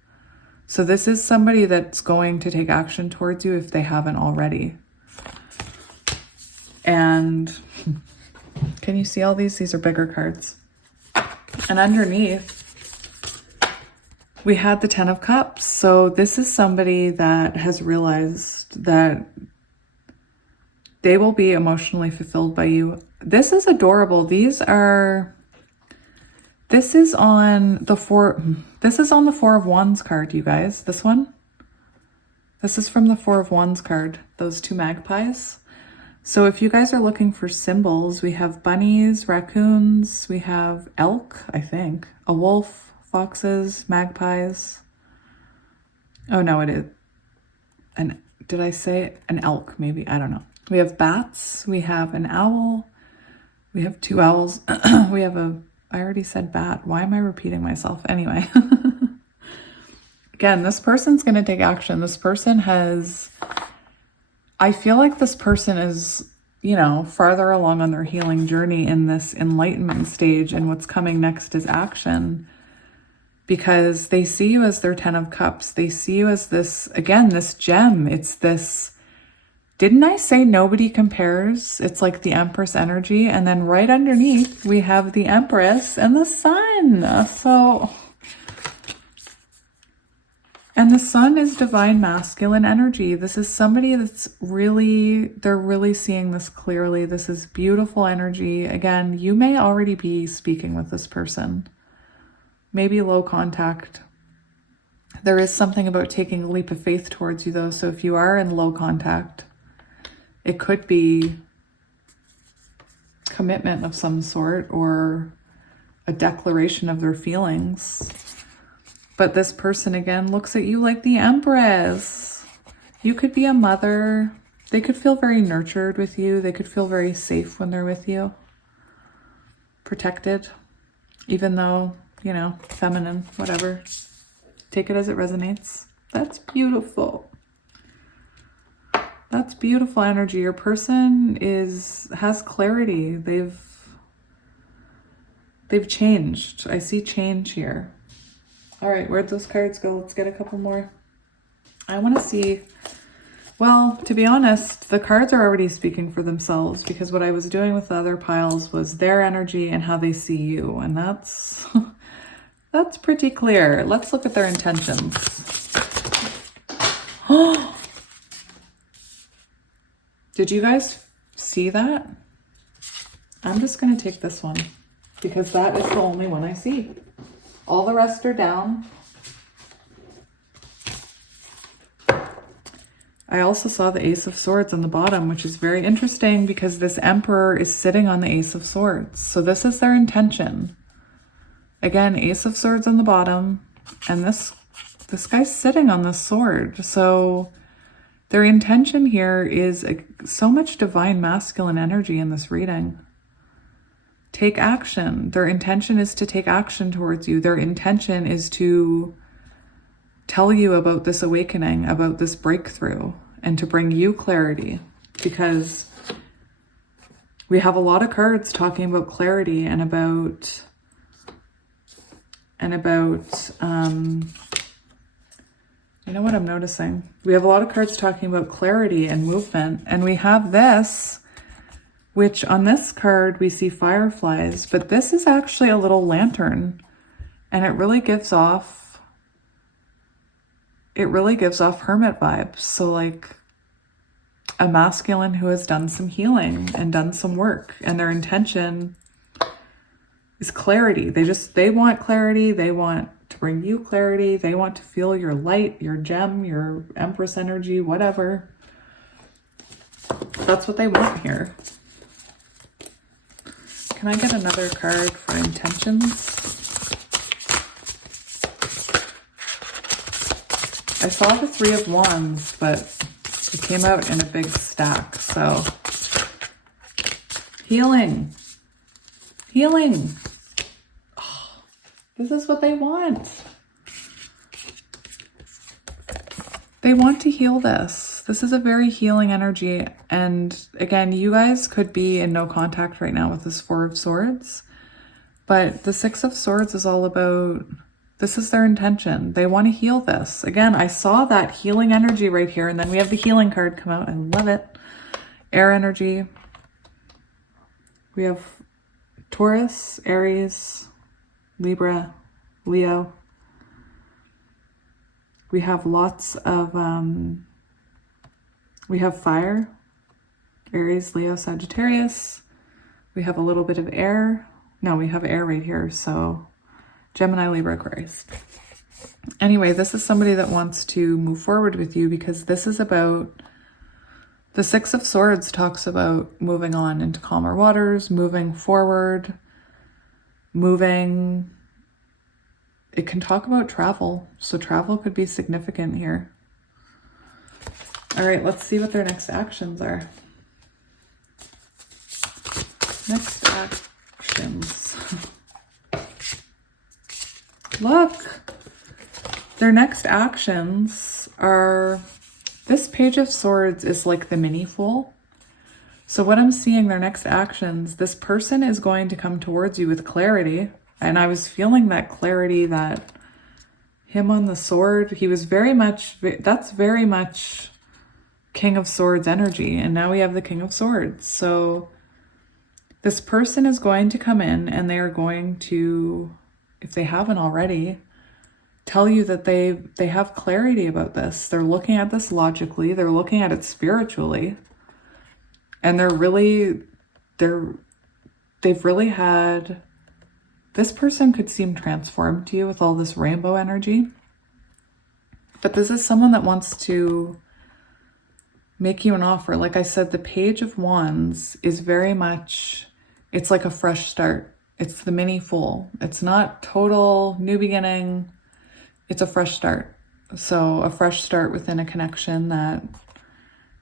So this is somebody that's going to take action towards you if they haven't already. And can you see all these? These are bigger cards. And underneath, we had the Ten of Cups. So this is somebody that has realized that they will be emotionally fulfilled by you. This is adorable. This is on the Four of Wands card, you guys. This one. This is from the Four of Wands card, those two magpies. So if you guys are looking for symbols, we have bunnies, raccoons, we have elk, I think, a wolf, foxes, magpies. Oh no, it is. Did I say an elk? Maybe, I don't know. We have bats, we have an owl, we have two owls. We have I already said bat. Why am I repeating myself? Anyway. Again, this person's going to take action. This person I feel like this person is, farther along on their healing journey in this enlightenment stage, and what's coming next is action, because they see you as their Ten of Cups. They see you as this gem. It's this, didn't I say nobody compares? It's like the Empress energy. And then right underneath, we have the Empress and the Sun. And the Sun is divine masculine energy. This is somebody that's they're really seeing this clearly. This is beautiful energy. Again, you may already be speaking with this person. Maybe low contact. There is something about taking a leap of faith towards you though. So if you are in low contact, it could be commitment of some sort or a declaration of their feelings. But this person, again, looks at you like the Empress. You could be a mother. They could feel very nurtured with you. They could feel very safe when they're with you. protected, even though, you know, feminine, whatever. Take it as it resonates. That's beautiful. That's beautiful energy. Your person has clarity. They've changed. I see change here. All right, where'd those cards go? Let's get a couple more. I want to see, well, to be honest, the cards are already speaking for themselves, because what I was doing with the other piles was their energy and how they see you. And that's, that's pretty clear. Let's look at their intentions. Oh, did you guys see that? I'm just going to take this one because that is the only one I see. All the rest are down. I also saw the Ace of Swords on the bottom, which is very interesting because this Emperor is sitting on the Ace of Swords. So this is their intention. Again, Ace of Swords on the bottom, and this guy's sitting on the sword. So their intention here is so much divine masculine energy in this reading. Take action. Their intention is to take action towards you. Their intention is to tell you about this awakening, about this breakthrough, and to bring you clarity, because we have a lot of cards talking about clarity and about you know what I'm noticing? We have a lot of cards talking about clarity and movement, and we have this, which on this card we see fireflies, but this is actually a little lantern, and it really gives off hermit vibes. So like a masculine who has done some healing and done some work, and their intention is clarity. They want clarity. They want to bring you clarity. They want to feel your light, your gem, your Empress energy, whatever. That's what they want here. Can I get another card for intentions? I saw the Three of Wands, but it came out in a big stack. So healing. Healing. Oh, this is what they want. They want to heal this. This is a very healing energy. And again, you guys could be in no contact right now with this Four of Swords. But the Six of Swords is all about, this is their intention. They want to heal this. Again, I saw that healing energy right here. And then we have the healing card come out. I love it. Air energy. We have Taurus, Aries, Libra, Leo. We have lots of, we have fire, Aries, Leo, Sagittarius. We have a little bit of air. No, we have air right here. So Gemini, Libra, Aquarius. Anyway, this is somebody that wants to move forward with you, because this is about, the Six of Swords talks about moving on into calmer waters, moving forward, moving. It can talk about travel. So travel could be significant here. All right, let's see what their next actions are. Next actions. Look, their next actions are, this Page of Swords is like the mini Fool. So what I'm seeing, their next actions, this person is going to come towards you with clarity. And I was feeling that clarity, that him on the sword, he was very much, that's very much King of Swords energy. And now we have the King of Swords. So this person is going to come in and they are going to, if they haven't already, tell you that they have clarity about this. They're looking at this logically. They're looking at it spiritually. And they've really had, this person could seem transformed to you with all this rainbow energy. But this is someone that wants to make you an offer. Like I said, the Page of Wands is very much, it's like a fresh start. It's the mini Fool. It's not total new beginning. It's a fresh start. So a fresh start within a connection that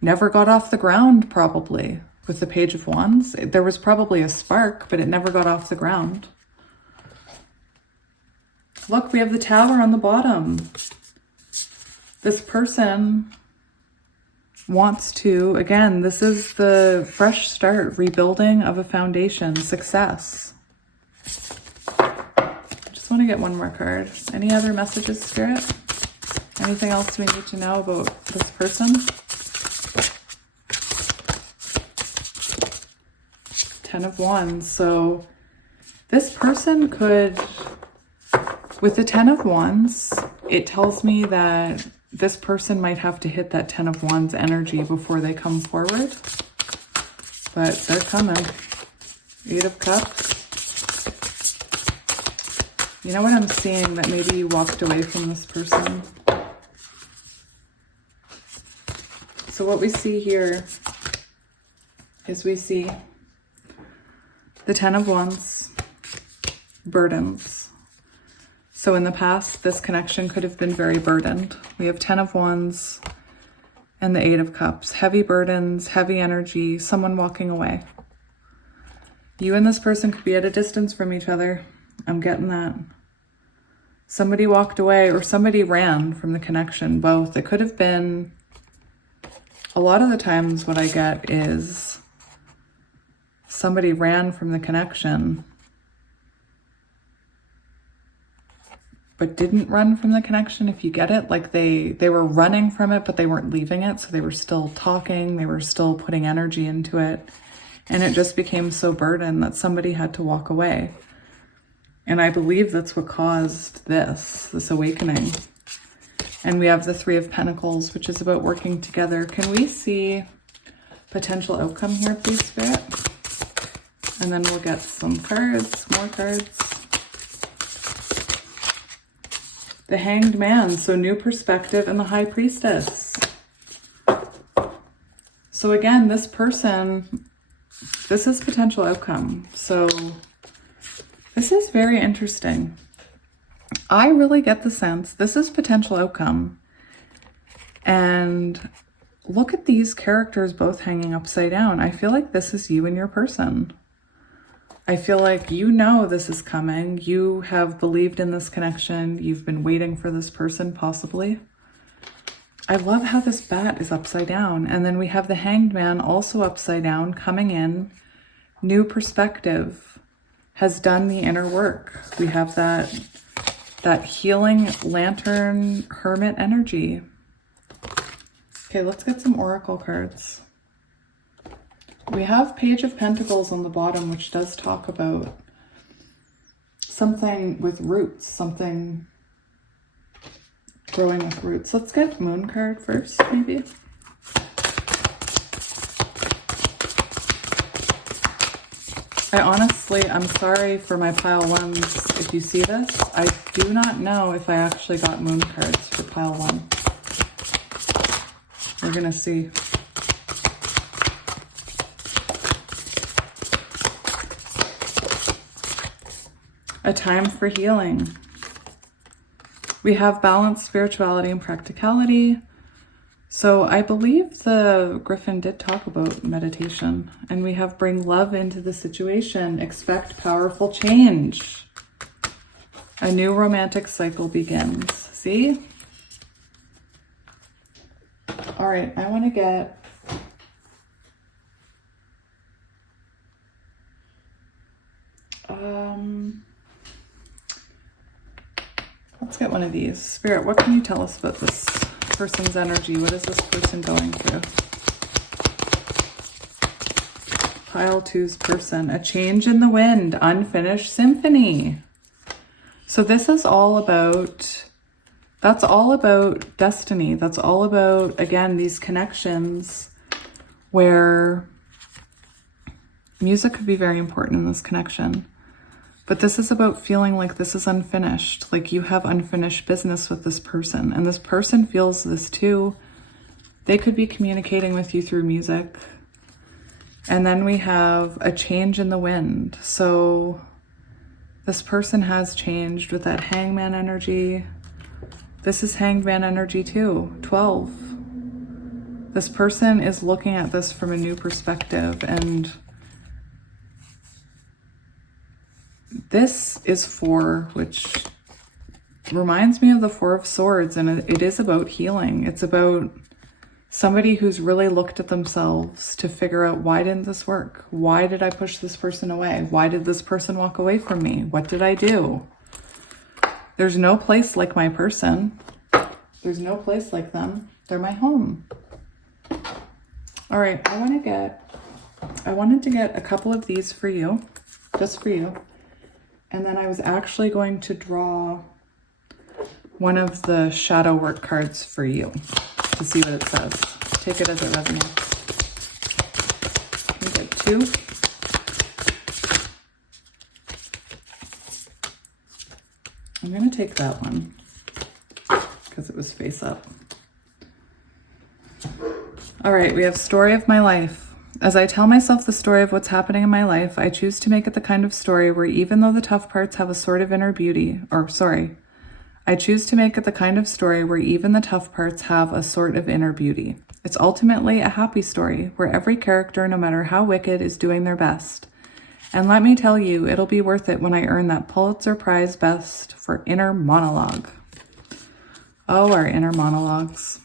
never got off the ground, probably. with the Page of Wands. There was probably a spark, but it never got off the ground. Look, we have the Tower on the bottom. This person wants to, again, this is the fresh start, rebuilding of a foundation, success. Just want to get one more card. Any other messages, Spirit? Anything else we need to know about this person? 10 of Wands. So this person could, with the 10 of Wands, it tells me that this person might have to hit that 10 of Wands energy before they come forward. But they're coming. 8 of Cups. You know what I'm seeing? That maybe you walked away from this person. So what we see here is we see the 10 of Wands, burdens. So in the past, this connection could have been very burdened. We have 10 of Wands and the 8 of Cups. Heavy burdens, heavy energy, someone walking away. You and this person could be at a distance from each other. I'm getting that. Somebody walked away or somebody ran from the connection, both. It could have been, a lot of the times what I get is somebody ran from the connection but didn't run from the connection, if you get it. Like they were running from it, but they weren't leaving it. So they were still talking, they were still putting energy into it. And it just became so burdened that somebody had to walk away. And I believe that's what caused this awakening. And we have the 3 of Pentacles, which is about working together. Can we see potential outcome here, please, Spirit? And then we'll get some cards, more cards. The Hanged Man, so new perspective, and the High Priestess. So again, this person, this is potential outcome. So this is very interesting. I really get the sense this is potential outcome. And look at these characters both hanging upside down. I feel like this is you and your person. I feel like you know this is coming. You have believed in this connection. You've been waiting for this person, possibly. I love how this bat is upside down. And then we have the Hanged Man also upside down, coming in. New perspective, has done the inner work. We have that healing lantern hermit energy. Okay, let's get some oracle cards. We have Page of Pentacles on the bottom, which does talk about something with roots, something growing with roots. Let's get Moon card first, maybe. I'm sorry for my pile ones if you see this. I do not know if I actually got Moon cards for pile 1. We're gonna see. A time for healing. We have balance, spirituality, and practicality. So I believe the Griffin did talk about meditation. And we have bring love into the situation. Expect powerful change. A new romantic cycle begins. See? All right, I want to get... let's get one of these. Spirit, what can you tell us about this person's energy? What is this person going through? Pile 2's person. A change in the wind. Unfinished symphony. So this is all about... that's all about destiny. That's all about, again, these connections where music could be very important in this connection. But this is about feeling like this is unfinished, like you have unfinished business with this person. And this person feels this too. They could be communicating with you through music. And then we have a change in the wind. So this person has changed with that hangman energy. This is hanged man energy too, 12. This person is looking at this from a new perspective, and this is four, which reminds me of the Four of Swords, and it is about healing. It's about somebody who's really looked at themselves to figure out, why didn't this work? Why did I push this person away? Why did this person walk away from me? What did I do? There's no place like my person. There's no place like them. They're my home. All right, I wanted to get a couple of these for you, just for you. And then I was actually going to draw one of the shadow work cards for you to see what it says. Take it as it resonates. You get two. I'm going to take that one because it was face up. All right, we have story of my life. As I tell myself the story of what's happening in my life, I choose to make it the kind of story where even though the tough parts have a sort of inner beauty, I choose to make it the kind of story where even the tough parts have a sort of inner beauty. It's ultimately a happy story where every character, no matter how wicked, is doing their best. And let me tell you, it'll be worth it when I earn that Pulitzer Prize Best for Inner Monologue. Oh, our inner monologues.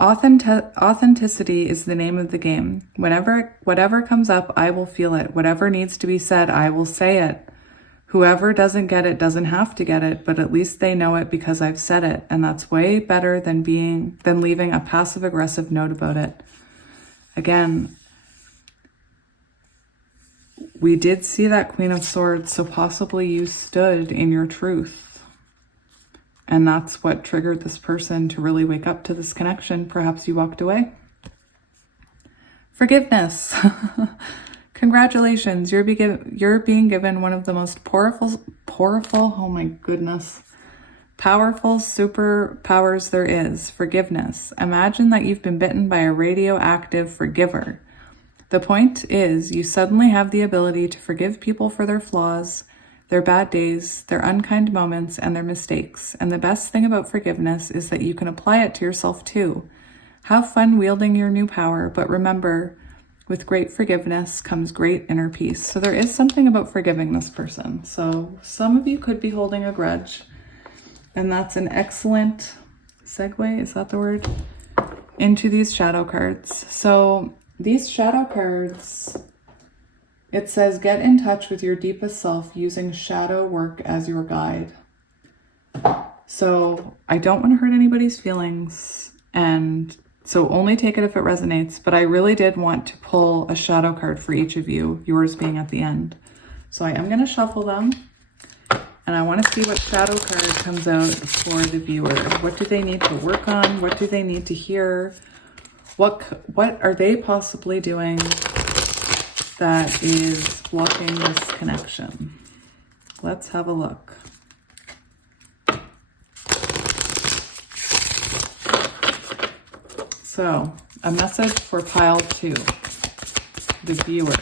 Authenticity is the name of the game. Whatever comes up, I will feel it. Whatever needs to be said, I will say it. Whoever doesn't get it doesn't have to get it, but at least they know it because I've said it. And that's way better than leaving a passive-aggressive note about it. Again, we did see that Queen of Swords, so possibly you stood in your truth. And that's what triggered this person to really wake up to this connection. Perhaps you walked away. Forgiveness. Congratulations. You're being given one of the most powerful, oh my goodness, powerful superpowers there is, forgiveness. Imagine that you've been bitten by a radioactive forgiver. The point is, you suddenly have the ability to forgive people for their flaws, their bad days, their unkind moments, and their mistakes. And the best thing about forgiveness is that you can apply it to yourself too. Have fun wielding your new power, but remember, with great forgiveness comes great inner peace. So there is something about forgiving this person. So some of you could be holding a grudge, and that's an excellent segue, is that the word? Into these shadow cards. So these shadow cards, it says, get in touch with your deepest self using shadow work as your guide. So I don't want to hurt anybody's feelings, and so only take it if it resonates, but I really did want to pull a shadow card for each of you, yours being at the end. So I am going to shuffle them, and I want to see what shadow card comes out for the viewer. What do they need to work on? What do they need to hear? What are they possibly doing that is blocking this connection? Let's have a look. So, a message for pile 2, the viewer.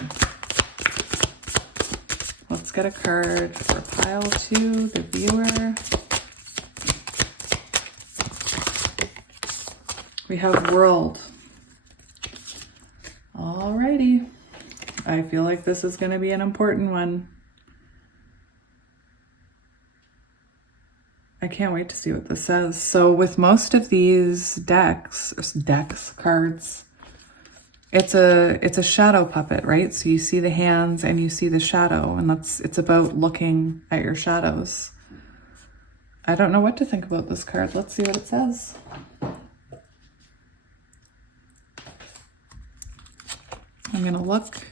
Let's get a card for pile 2, the viewer. We have world. Alrighty. I feel like this is going to be an important one. I can't wait to see what this says. So with most of these cards, it's a shadow puppet, right? So you see the hands and you see the shadow, and it's about looking at your shadows. I don't know what to think about this card. Let's see what it says. I'm going to look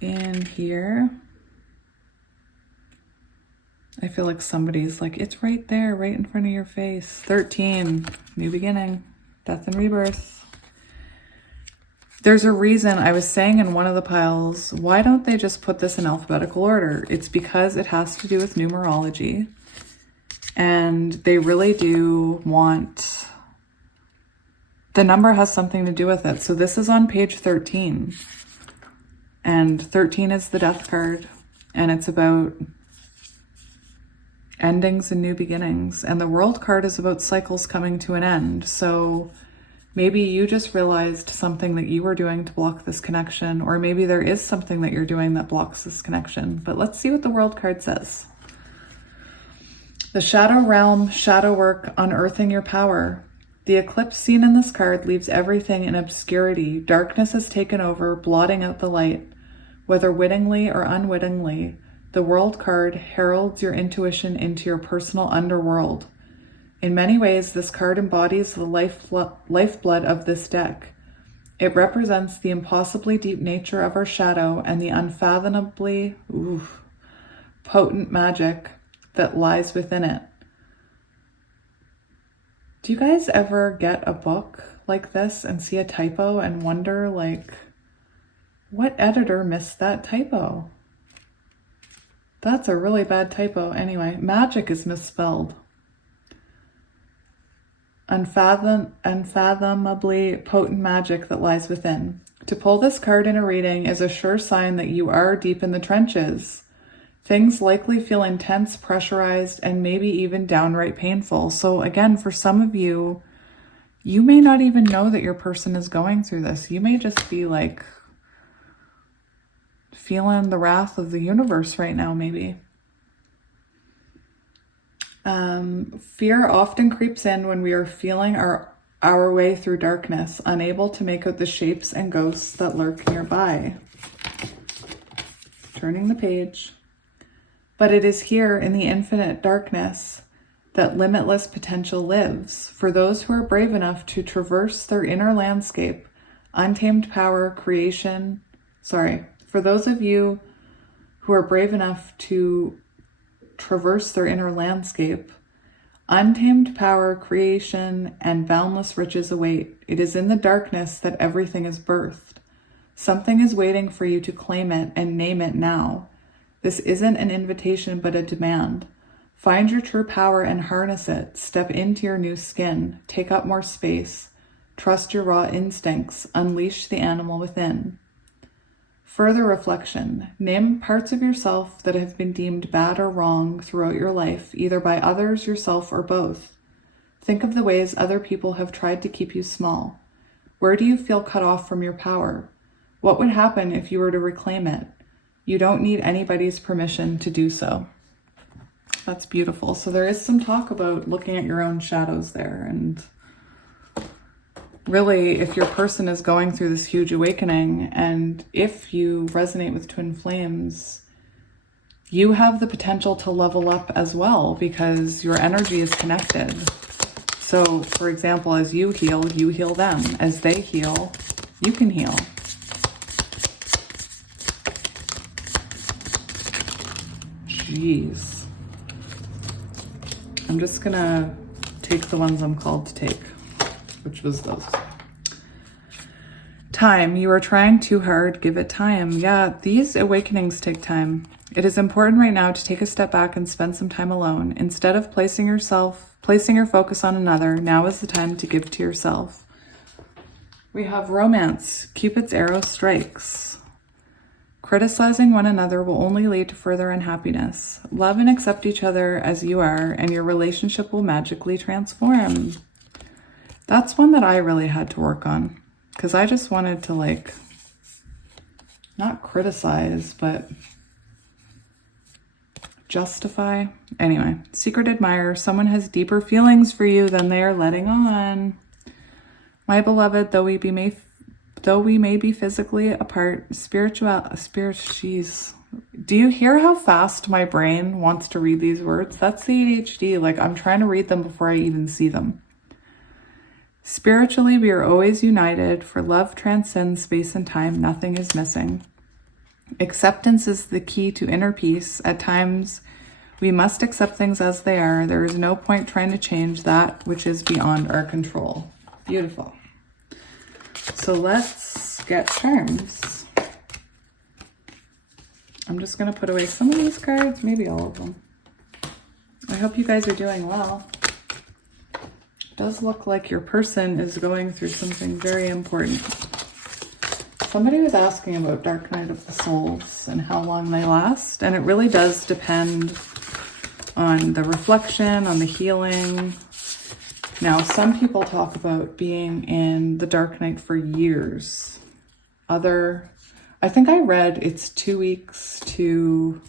in here. I feel like somebody's like, it's right there, right in front of your face. 13, new beginning, death and rebirth. There's a reason I was saying in one of the piles, why don't they just put this in alphabetical order? It's because it has to do with numerology. And they really do want, the number has something to do with it. So this is on page 13. And 13 is the death card. And it's about endings and new beginnings. And the world card is about cycles coming to an end. So Maybe you just realized something that you were doing to block this connection, or maybe there is something that you're doing that blocks this connection. But let's see what the World card says. The Shadow Realm, Shadow Work, Unearthing Your Power. The eclipse seen in this card leaves everything in obscurity. Darkness has taken over, blotting out the light. Whether wittingly or unwittingly, the World card heralds your intuition into your personal underworld. In many ways, this card embodies the lifeblood of this deck. It represents the impossibly deep nature of our shadow and the unfathomably potent magic that lies within it. Do you guys ever get a book like this and see a typo and wonder, like, what editor missed that typo? That's a really bad typo. Anyway, magic is misspelled. Unfathomably potent magic that lies within. To pull this card in a reading is a sure sign that you are deep in the trenches. Things likely feel intense, pressurized, and maybe even downright painful. So again, for some of you, you may not even know that your person is going through this. You may just be like feeling the wrath of the universe right now, maybe. Fear often creeps in when we are feeling our way through darkness, unable to make out the shapes and ghosts that lurk nearby. Turning the page. But it is here in the infinite darkness that limitless potential lives. For those who are brave enough to traverse their inner landscape, untamed power, creation. For those of you who are brave enough to traverse their inner landscape, untamed power, creation, and boundless riches await. It is in the darkness that everything is birthed. Something is waiting for you to claim it and name it now. This isn't an invitation, but a demand. Find your true power and harness it. Step into your new skin. Take up more space. Trust your raw instincts. Unleash the animal within. Further reflection. Name parts of yourself that have been deemed bad or wrong throughout your life, either by others, yourself, or both. Think of the ways other people have tried to keep you small. Where do you feel cut off from your power? What would happen if you were to reclaim it? You don't need anybody's permission to do so. That's beautiful. So there is some talk about looking at your own shadows there. And really, if your person is going through this huge awakening, and if you resonate with twin flames, you have the potential to level up as well because your energy is connected. So, for example, as you heal them. As they heal, you can heal. Jeez. I'm just gonna take the ones I'm called to take, which was those. Time. You are trying too hard. Give it time. Yeah, these awakenings take time. It is important right now to take a step back and spend some time alone. Instead of placing your focus on another, now is the time to give to yourself. We have romance. Cupid's arrow strikes. Criticizing one another will only lead to further unhappiness. Love and accept each other as you are, and your relationship will magically transform. That's one that I really had to work on, because I just wanted to, like, not criticize, but justify. Anyway, secret admirer. Someone has deeper feelings for you than they are letting on. My beloved, though we may be physically apart, jeez. Do you hear how fast my brain wants to read these words? That's the ADHD. Like, I'm trying to read them before I even see them. Spiritually, we are always united, for love transcends space and time. Nothing is missing. Acceptance is the key to inner peace. At times, we must accept things as they are. There is no point trying to change that which is beyond our control. Beautiful. So let's get charms. I'm just going to put away some of these cards, maybe all of them. I hope you guys are doing well. It does look like your person is going through something very important. Somebody was asking about Dark Night of the Souls and how long they last, and it really does depend on the reflection, on the healing. Now, some people talk about being in the dark night for years. I think I read it's 2 weeks to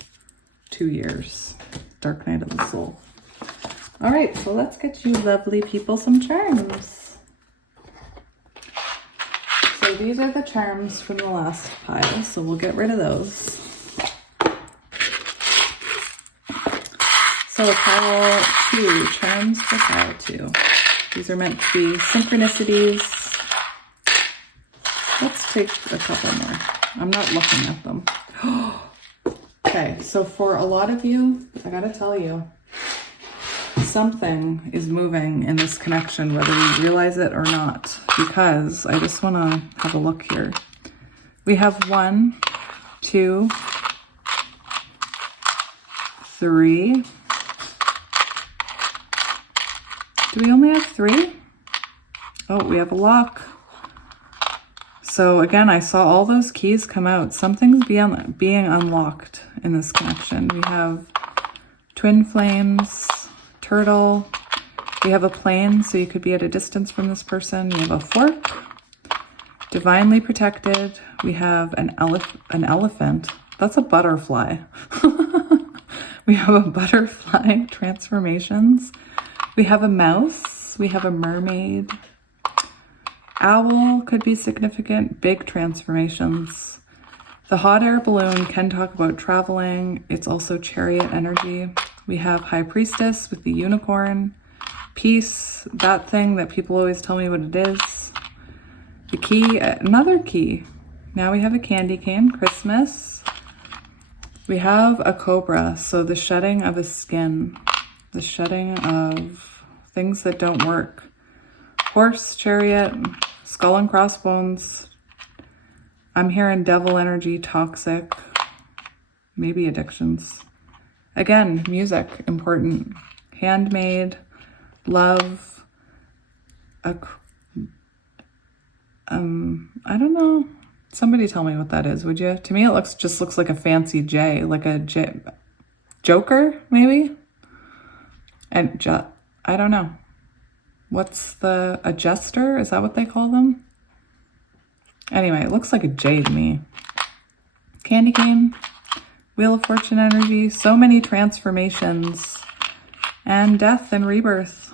2 years. Dark night of the soul. All right, so let's get you lovely people some charms. So these are the charms from the last pile, so we'll get rid of those. So pile 2, charms for pile 2. These are meant to be synchronicities. Let's take a couple more. I'm not looking at them. Okay, so for a lot of you, I gotta tell you, something is moving in this connection, whether you realize it or not, because I just want to have a look here. We have 1, 2, 3. Do we only have 3? Oh, we have a lock. So again, I saw all those keys come out. Something's being unlocked in this connection. We have twin flames, turtle. We have a plane, so you could be at a distance from this person. We have a fork, divinely protected. We have an elephant. That's a butterfly. We have a butterfly, transformations. We have a mouse. We have a mermaid. Owl could be significant, big transformations. The hot air balloon can talk about traveling. It's also chariot energy. We have high priestess with the unicorn. Peace, that thing that people always tell me what it is. The key, another key. Now we have a candy cane, Christmas. We have a cobra, so the shedding of a skin. The shedding of things that don't work. Horse, chariot, skull and crossbones. I'm hearing devil energy, toxic, maybe addictions. Again, music, important. Handmade, love, I don't know. Somebody tell me what that is, would you? To me, it just looks like a fancy J, like a J, Joker, maybe? And I don't know. What's a jester? Is that what they call them? Anyway, it looks like a J to me. Candy cane, Wheel of Fortune energy, so many transformations, and death and rebirth.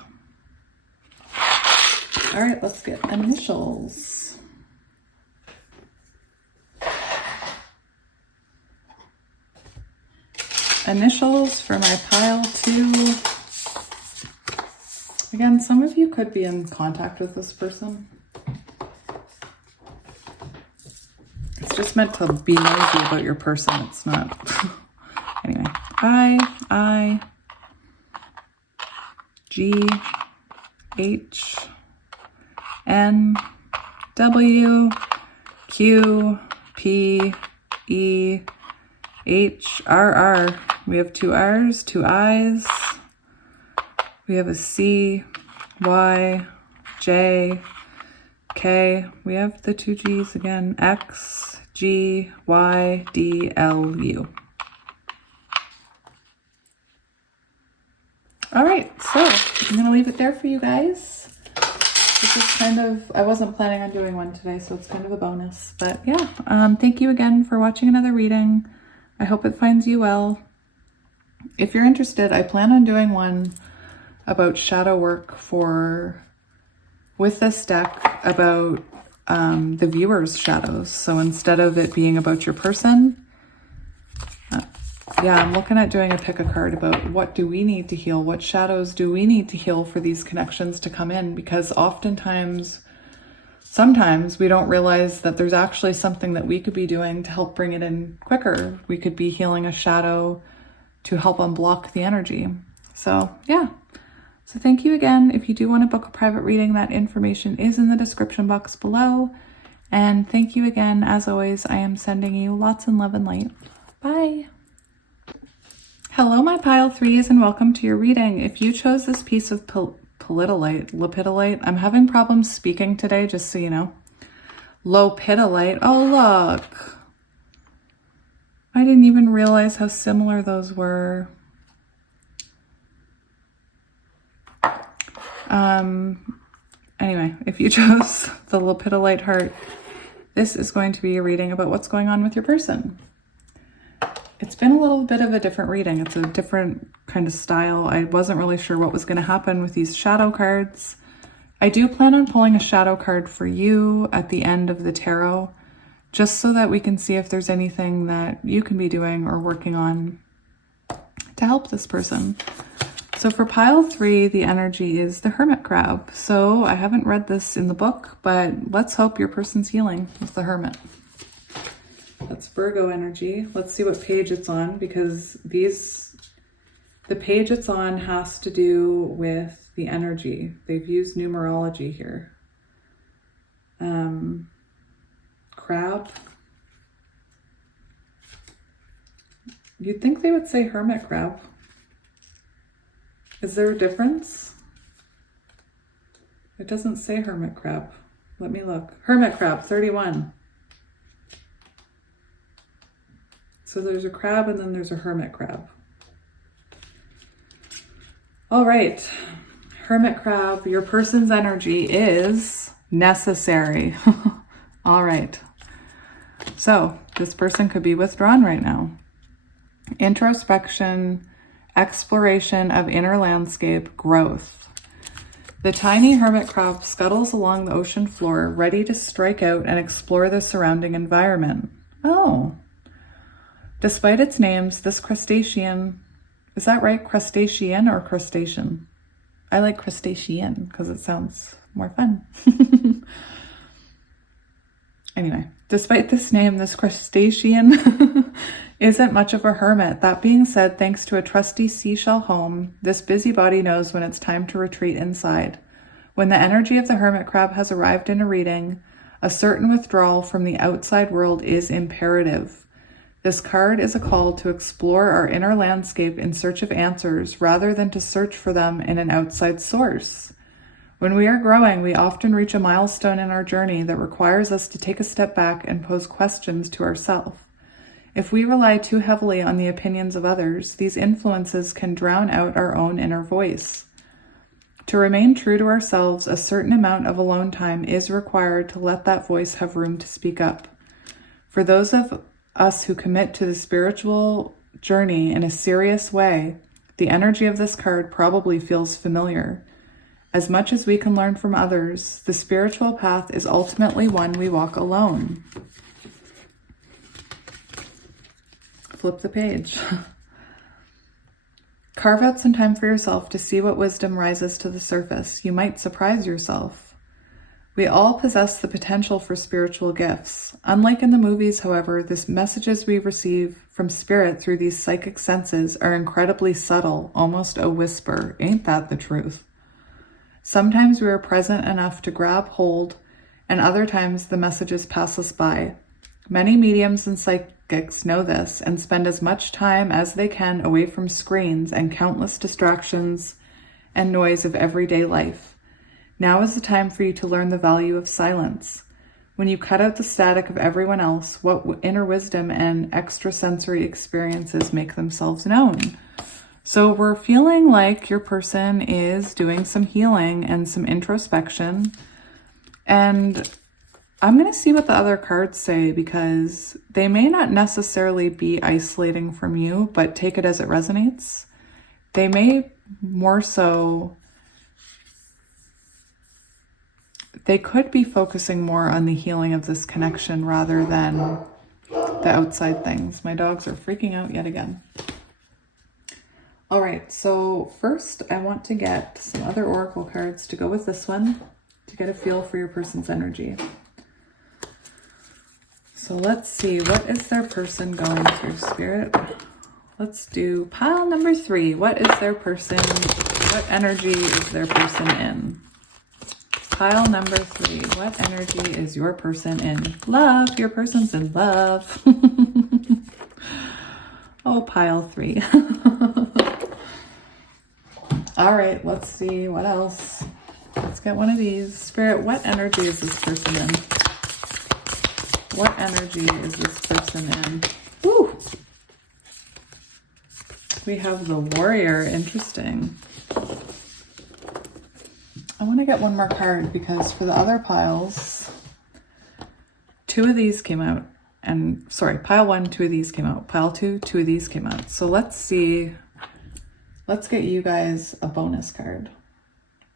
All right, let's get initials. Initials for my pile 2. Again, some of you could be in contact with this person. It's just meant to be nosy about your person. It's not. Anyway, I, G, H, N, W, Q, P, E, H, R, R. We have 2 R's, 2 I's. We have a C, Y, J, K. We have the 2 G's again. X, G, Y, D, L, U. All right, so I'm going to leave it there for you guys. This is kind of, I wasn't planning on doing one today, so it's kind of a bonus. But yeah, thank you again for watching another reading. I hope it finds you well. If you're interested, I plan on doing one about shadow work with this deck about the viewer's shadows. So instead of it being about your person, I'm looking at doing a pick a card about what do we need to heal, what shadows do we need to heal for these connections to come in, because sometimes we don't realize that there's actually something that we could be doing to help bring it in quicker. We could be healing a shadow to help unblock the energy. So yeah. So thank you again. If you do want to book a private reading, that information is in the description box below. And thank you again. As always, I am sending you lots of love and light. Bye. Hello, my pile 3s, and welcome to your reading. If you chose this piece of Lepidolite, I'm having problems speaking today, just so you know. Lepidolite. Oh, look. I didn't even realize how similar those were. Anyway, if you chose the Lepidolite heart, this is going to be a reading about what's going on with your person. It's been a little bit of a different reading. It's a different kind of style. I wasn't really sure what was going to happen with these shadow cards. I do plan on pulling a shadow card for you at the end of the tarot, just so that we can see if there's anything that you can be doing or working on to help this person. So for pile 3, the energy is the Hermit Crab. So I haven't read this in the book, but let's hope your person's healing with the Hermit. That's Virgo energy. Let's see what page it's on, because the page it's on has to do with the energy. They've used numerology here. Crab. You'd think they would say Hermit Crab. Is there a difference? It doesn't say Hermit Crab. Let me look. Hermit Crab, 31. So there's a crab and then there's a hermit crab. All right. Hermit Crab, your person's energy is necessary. All right. So this person could be withdrawn right now. Introspection, exploration of inner landscape, growth. The tiny hermit crab scuttles along the ocean floor, ready to strike out and explore the surrounding environment. Oh. Despite its names, this crustacean, is that right? Crustacean or crustacean? I like crustacean because it sounds more fun. Anyway, despite this name, this crustacean isn't much of a hermit. That being said, thanks to a trusty seashell home, this busybody knows when it's time to retreat inside. When the energy of the hermit crab has arrived in a reading, a certain withdrawal from the outside world is imperative. This card is a call to explore our inner landscape in search of answers rather than to search for them in an outside source. When we are growing, we often reach a milestone in our journey that requires us to take a step back and pose questions to ourselves. If we rely too heavily on the opinions of others, these influences can drown out our own inner voice. To remain true to ourselves, a certain amount of alone time is required to let that voice have room to speak up. For those of us who commit to the spiritual journey in a serious way, the energy of this card probably feels familiar. As much as we can learn from others, the spiritual path is ultimately one we walk alone. Flip the page. Carve out some time for yourself to see what wisdom rises to the surface. You might surprise yourself. We all possess the potential for spiritual gifts. Unlike in the movies, however, the messages we receive from spirit through these psychic senses are incredibly subtle, almost a whisper. Ain't that the truth? Sometimes we are present enough to grab hold, and other times the messages pass us by. Many mediums and psychics know this and spend as much time as they can away from screens and countless distractions and noise of everyday life. Now is the time for you to learn the value of silence. When you cut out the static of everyone else, what inner wisdom and extrasensory experiences make themselves known? So we're feeling like your person is doing some healing and some introspection. And I'm going to see what the other cards say, because they may not necessarily be isolating from you, but take it as it resonates. They may more so... They could be focusing more on the healing of this connection rather than the outside things. My dogs are freaking out yet again. All right, so first I want to get some other oracle cards to go with this one to get a feel for your person's energy. So let's see, what is their person going through, Spirit? Let's do pile number 3. What is their person, what energy is their person in? Pile number 3, what energy is your person in? Love, your person's in love. Oh, pile 3. All right, let's see, what else? Let's get one of these. Spirit, what energy is this person in? What energy is this person in? Woo! We have the Warrior, interesting. I want to get one more card because for the other piles, two of these came out. And sorry, pile 1, 2 of these came out. Pile 2, 2 of these came out. So let's see. Let's get you guys a bonus card.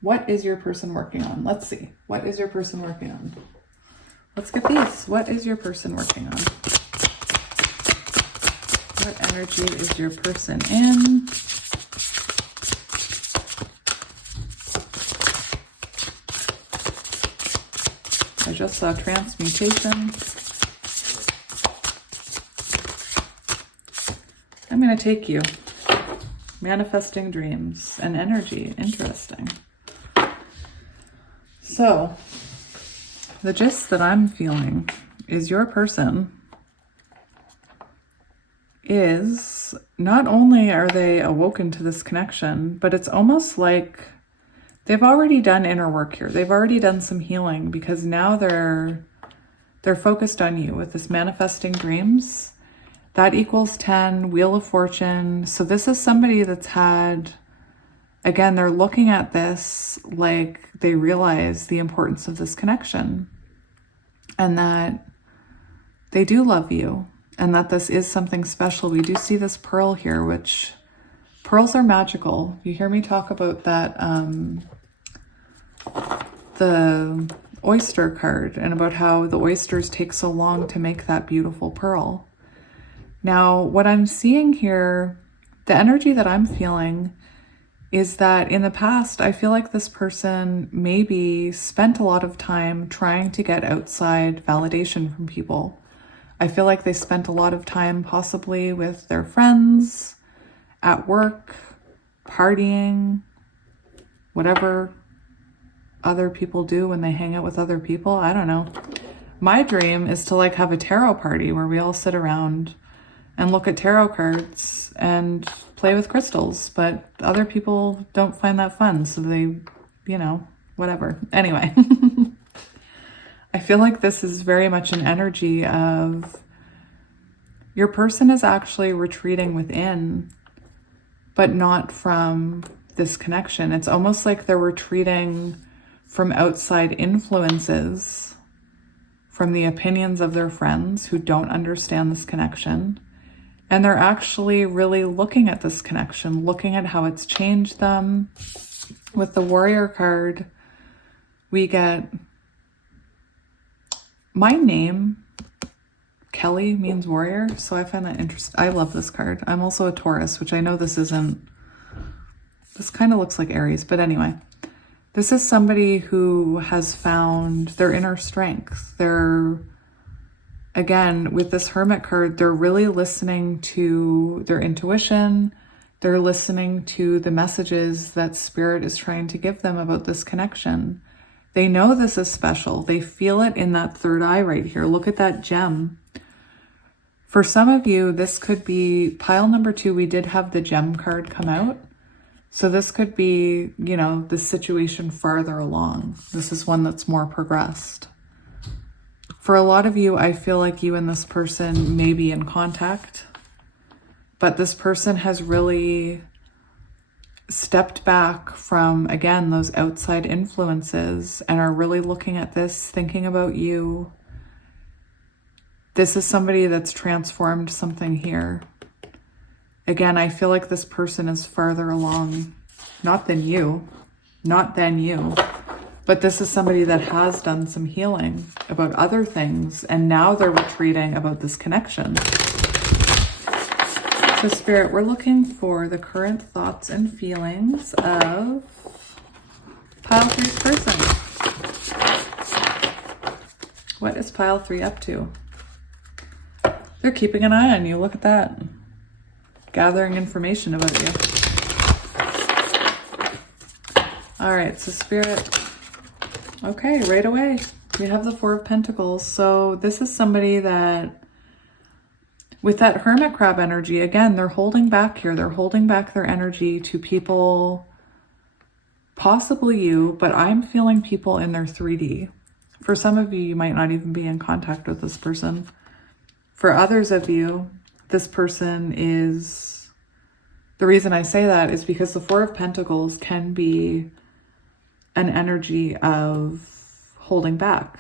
What is your person working on? Let's see. What is your person working on? Let's get these. What is your person working on? What energy is your person in? I just saw transmutation. I'm going to take you. Manifesting dreams and energy. Interesting. So, the gist that I'm feeling is your person is, not only are they awoken to this connection, but it's almost like they've already done inner work here. They've already done some healing because now they're focused on you with this manifesting dreams. That equals 10, Wheel of Fortune. So this is somebody that's had, again, they're looking at this like they realize the importance of this connection and that they do love you and that this is something special. We do see this pearl here, which pearls are magical. You hear me talk about that, the oyster card, and about how the oysters take so long to make that beautiful pearl. Now, what I'm seeing here, the energy that I'm feeling is that in the past, I feel like this person maybe spent a lot of time trying to get outside validation from people. I feel like they spent a lot of time possibly with their friends, at work, partying, whatever other people do when they hang out with other people. I don't know. My dream is to like have a tarot party where we all sit around and look at tarot cards and play with crystals, but other people don't find that fun, so they, you know, whatever. Anyway, I feel like this is very much an energy of your person is actually retreating within, but not from this connection. It's almost like they're retreating from outside influences, from the opinions of their friends who don't understand this connection. And they're actually really looking at this connection, looking at how it's changed them. With the Warrior card, we get my name, Kelly, means warrior. So I find that interesting. I love this card. I'm also a Taurus, which I know this isn't, this kind of looks like Aries, but anyway. This is somebody who has found their inner strength. They're, again, with this Hermit card, they're really listening to their intuition. They're listening to the messages that Spirit is trying to give them about this connection. They know this is special. They feel it in that third eye right here. Look at that gem. For some of you, this could be pile number 2. We did have the gem card come out. So this could be, you know, the situation farther along. This is one that's more progressed. For a lot of you, I feel like you and this person may be in contact, but this person has really stepped back from, again, those outside influences and are really looking at this, thinking about you. This is somebody that's transformed something here. Again, I feel like this person is farther along, not than you, but this is somebody that has done some healing about other things, and now they're retreating about this connection. So Spirit, we're looking for the current thoughts and feelings of pile 3's person. What is pile 3 up to? They're keeping an eye on you. Look at that. Gathering information about you. All right, so Spirit. Okay, right away. We have the 4 of Pentacles. So this is somebody that, with that Hermit crab energy, again, they're holding back here. They're holding back their energy to people, possibly you, but I'm feeling people in their 3D. For some of you, you might not even be in contact with this person. For others of you, this person is, the reason I say that is because the 4 of Pentacles can be an energy of holding back,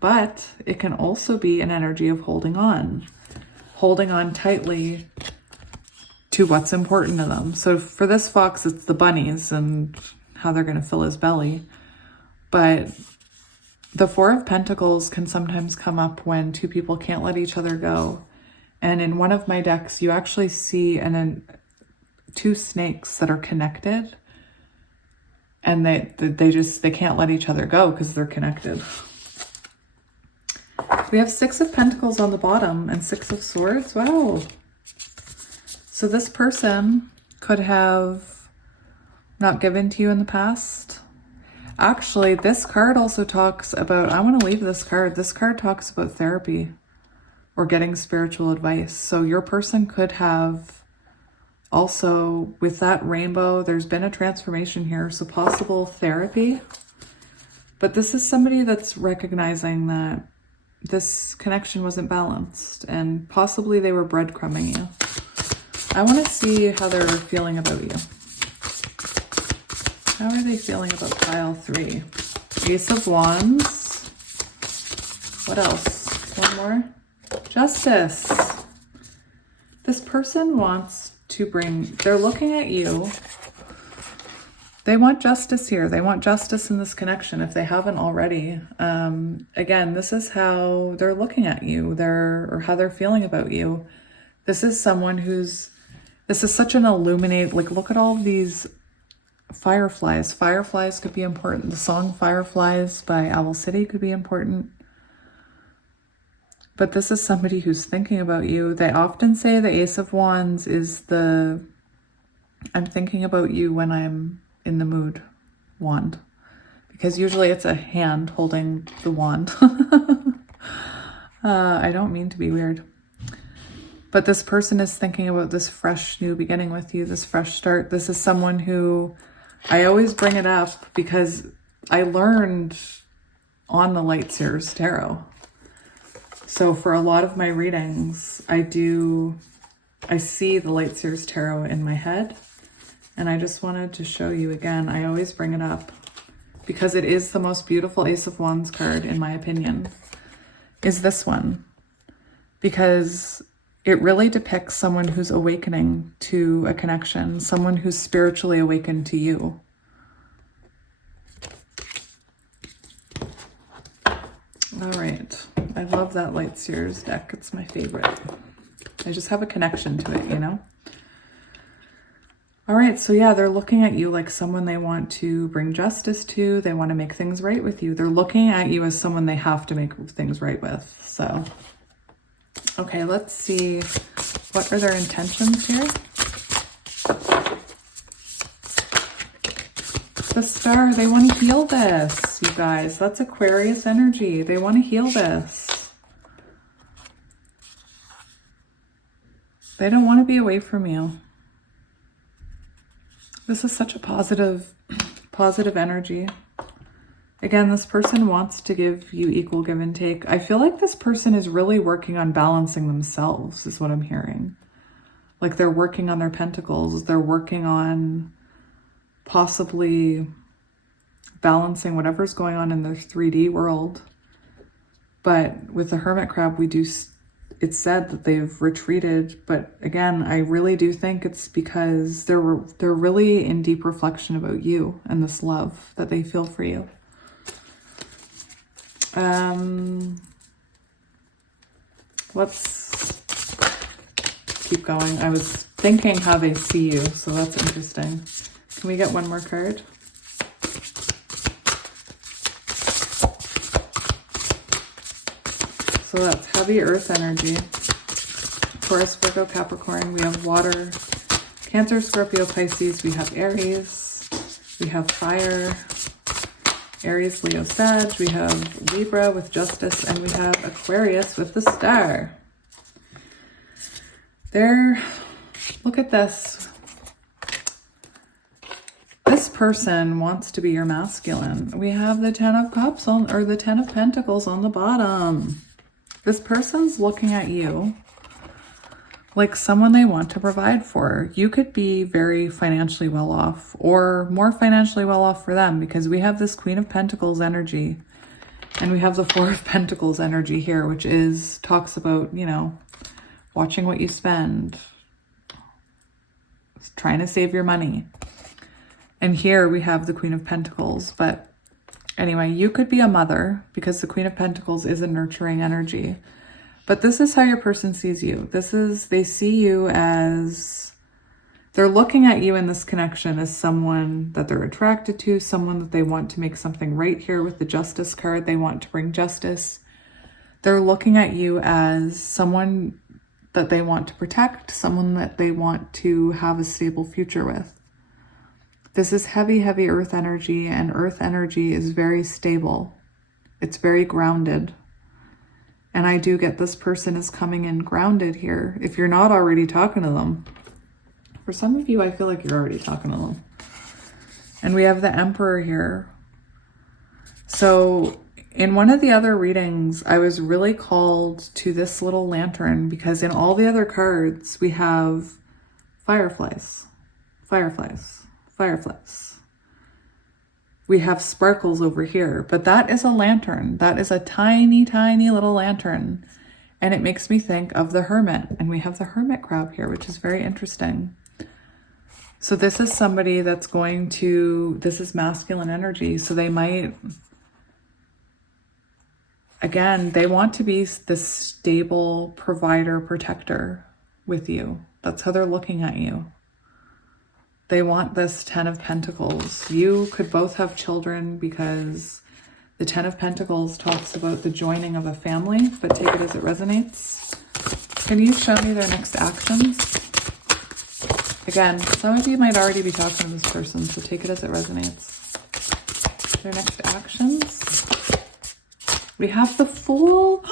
but it can also be an energy of holding on tightly to what's important to them. So for this fox, it's the bunnies and how they're going to fill his belly. But the Four of Pentacles can sometimes come up when two people can't let each other go. And in one of my decks, you actually see two snakes that are connected, and they can't let each other go because they're connected. We have Six of Pentacles on the bottom and Six of Swords. Wow. So this person could have not given to you in the past. Actually, this card also talks about, I want to leave this card. This card talks about therapy or getting spiritual advice. So your person could have also, with that rainbow, there's been a transformation here. So possible therapy. But this is somebody that's recognizing that this connection wasn't balanced and possibly they were breadcrumbing you. I want to see how they're feeling about you. How are they feeling about pile 3? Ace of Wands. What else? One more. Justice. This person wants to they're looking at you. They want justice here. They want justice in this connection if they haven't already. Again, this is how they're looking at you, or how they're feeling about you. This is someone this is such an illuminate, like look at all of these fireflies. Fireflies could be important. The song Fireflies by Owl City could be important. But this is somebody who's thinking about you. They often say the Ace of Wands is I'm thinking about you when I'm in the mood wand. Because usually it's a hand holding the wand. I don't mean to be weird. But this person is thinking about this fresh new beginning with you, this fresh start. This is someone who, I always bring it up because I learned on the Light Seers Tarot. So for a lot of my readings, I see the Light Seers Tarot in my head. And I just wanted to show you again, I always bring it up because it is the most beautiful Ace of Wands card, in my opinion, is this one. Because it really depicts someone who's awakening to a connection, someone who's spiritually awakened to you. All right. I love that Light Seers deck. It's my favorite. I just have a connection to it, you know? All right. So yeah, they're looking at you like someone they want to bring justice to. They want to make things right with you. They're looking at you as someone they have to make things right with. So, okay, let's see. What are their intentions here? The Star, they want to heal this, you guys. That's Aquarius energy. They want to heal this. They don't want to be away from you. This is such a positive energy. Again, this person wants to give you equal give and take. I feel like this person is really working on balancing themselves, is what I'm hearing. Like they're working on their pentacles. They're working on possibly balancing whatever's going on in their 3D world. But with the Hermit Crab, it's said that they've retreated. But again, I really do think it's because they're really in deep reflection about you and this love that they feel for you. Let's keep going. I was thinking how they see you, so that's interesting. Can we get one more card? So that's heavy earth energy. Taurus, Virgo, Capricorn. We have water, Cancer, Scorpio, Pisces. We have Aries. We have fire, Aries, Leo, Sag. We have Libra with Justice, and we have Aquarius with the Star. Look at this. This person wants to be your masculine. We have the 10 of Cups or the 10 of Pentacles on the bottom. This person's looking at you like someone they want to provide for. You could be very financially well off or more financially well off for them, because we have this Queen of Pentacles energy and we have the Four of Pentacles energy here, which talks about, you know, watching what you spend, trying to save your money. And here we have the Queen of Pentacles. But anyway, you could be a mother, because the Queen of Pentacles is a nurturing energy. But this is how your person sees you. They see you as, they're looking at you in this connection as someone that they're attracted to, someone that they want to make something right here with the Justice card. They want to bring justice. They're looking at you as someone that they want to protect, someone that they want to have a stable future with. This is heavy, heavy earth energy, and earth energy is very stable. It's very grounded. And I do get this person is coming in grounded here. If you're not already talking to them. For some of you, I feel like you're already talking to them. And we have the Emperor here. So in one of the other readings, I was really called to this little lantern, because in all the other cards, we have fireflies, fireflies, fireflies. We have sparkles over here, but that is a lantern. That is a tiny, tiny little lantern. And it makes me think of the Hermit. And we have the Hermit crab here, which is very interesting. So this is somebody that's going to, this is masculine energy. So they might, again, they want to be this stable provider, protector with you. That's how they're looking at you. They want this Ten of Pentacles. You could both have children, because the Ten of Pentacles talks about the joining of a family, but take it as it resonates. Can you show me their next actions? Again, some of you might already be talking to this person, so take it as it resonates. Their next actions. We have the Fool.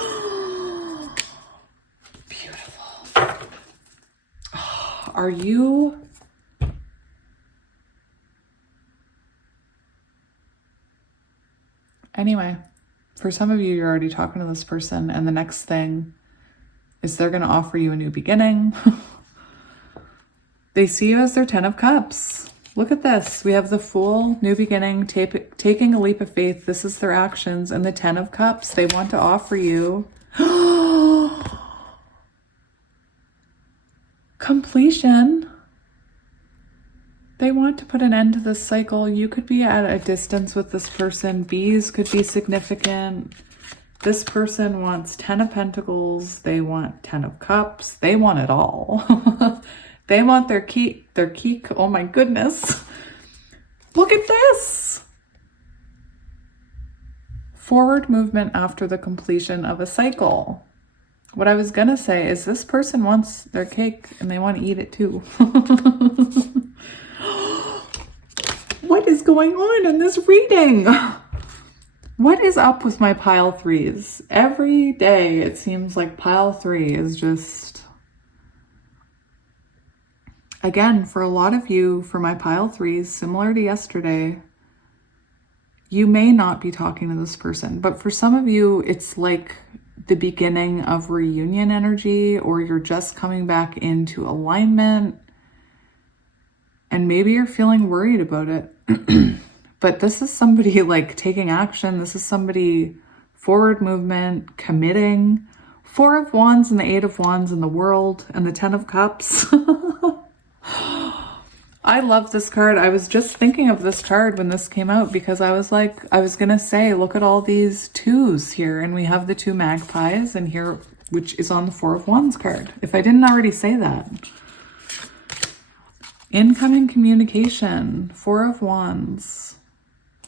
Beautiful. Are you... Anyway, for some of you, you're already talking to this person, and the next thing is they're going to offer you a new beginning. They see you as their Ten of Cups. Look at this. We have the Fool, new beginning, taking a leap of faith. This is their actions. And the Ten of Cups, they want to offer you completion. They want to put an end to this cycle. You could be at a distance with this person. Bees could be significant. This person wants 10 of Pentacles. They want 10 of Cups. They want it all. They want their key. Oh my goodness. Look at this. Forward movement after the completion of a cycle. What I was going to say is this person wants their cake and they want to eat it too. What is going on in this reading? What is up with my pile threes? Every day it seems like pile 3 is just... Again, for a lot of you, for my pile threes, similar to yesterday, you may not be talking to this person. But for some of you, it's like the beginning of reunion energy, or you're just coming back into alignment. And maybe you're feeling worried about it. But this is somebody like taking action. This is somebody forward movement, committing. 4 of Wands and the 8 of Wands in the World and the 10 of Cups. I love this card. I was just thinking of this card when this came out because I was like, I was going to say, look at all these 2s here. And we have the 2 magpies and here, which is on the 4 of Wands card. If I didn't already say that. Incoming communication, 4 of Wands,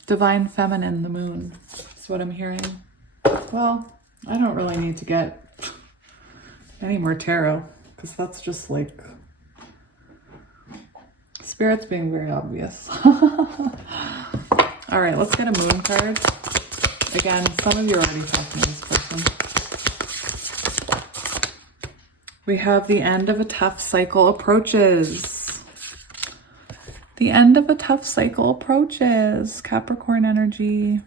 Divine Feminine, the Moon. That's what I'm hearing. Well, I don't really need to get any more tarot because that's just like Spirit's being very obvious. All right, let's get a Moon card. Again, some of you are already talking to this person. We have the end of a tough cycle approaches. The end of a tough cycle approaches. Capricorn energy,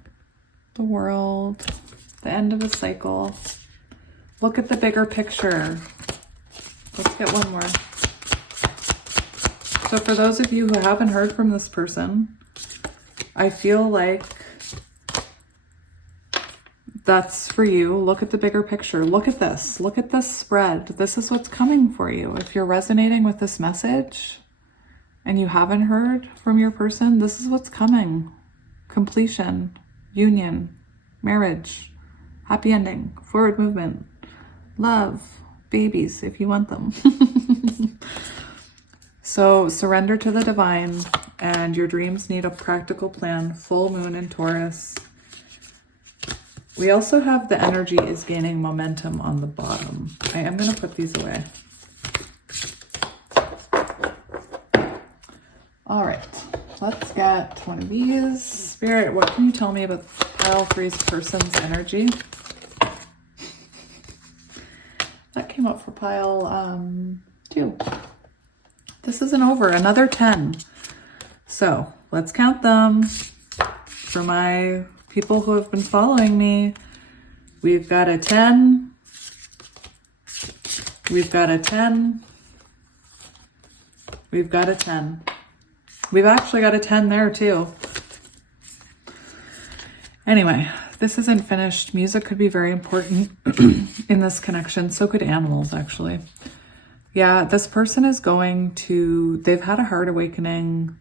the World, the end of a cycle. Look at the bigger picture. Let's get one more. So for those of you who haven't heard from this person, I feel like that's for you. Look at the bigger picture. Look at this. Look at this spread. This is what's coming for you. If you're resonating with this message and you haven't heard from your person, this is what's coming. Completion, union, marriage, happy ending, forward movement, love, babies if you want them. So surrender to the divine, and your dreams need a practical plan. Full moon in Taurus. We also have the energy is gaining momentum on the bottom. I am going to put these away. All right, let's get one of these. Spirit, what can you tell me about pile 3's person's energy? That came up for pile 2. This isn't over, another 10. So let's count them. For my people who have been following me, we've got a 10. We've got a 10. We've got a 10. We've actually got a 10 there too. Anyway, this isn't finished. Music could be very important in this connection. So could animals, actually. Yeah, this person is they've had a heart awakening.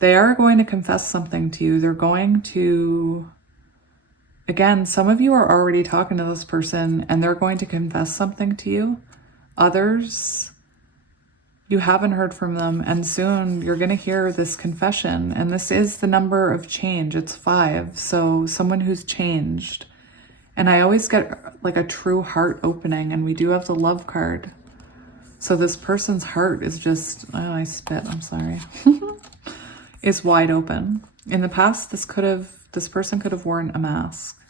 They are going to confess something to you. They're going to, again, some of you are already talking to this person and they're going to confess something to you. Others, you haven't heard from them, and soon you're going to hear this confession. And this is the number of change. It's 5. So someone who's changed. And I always get like a true heart opening, and we do have the love card. So this person's heart is just, oh, I spit, I'm sorry, is wide open. In the past, this person could have worn a mask.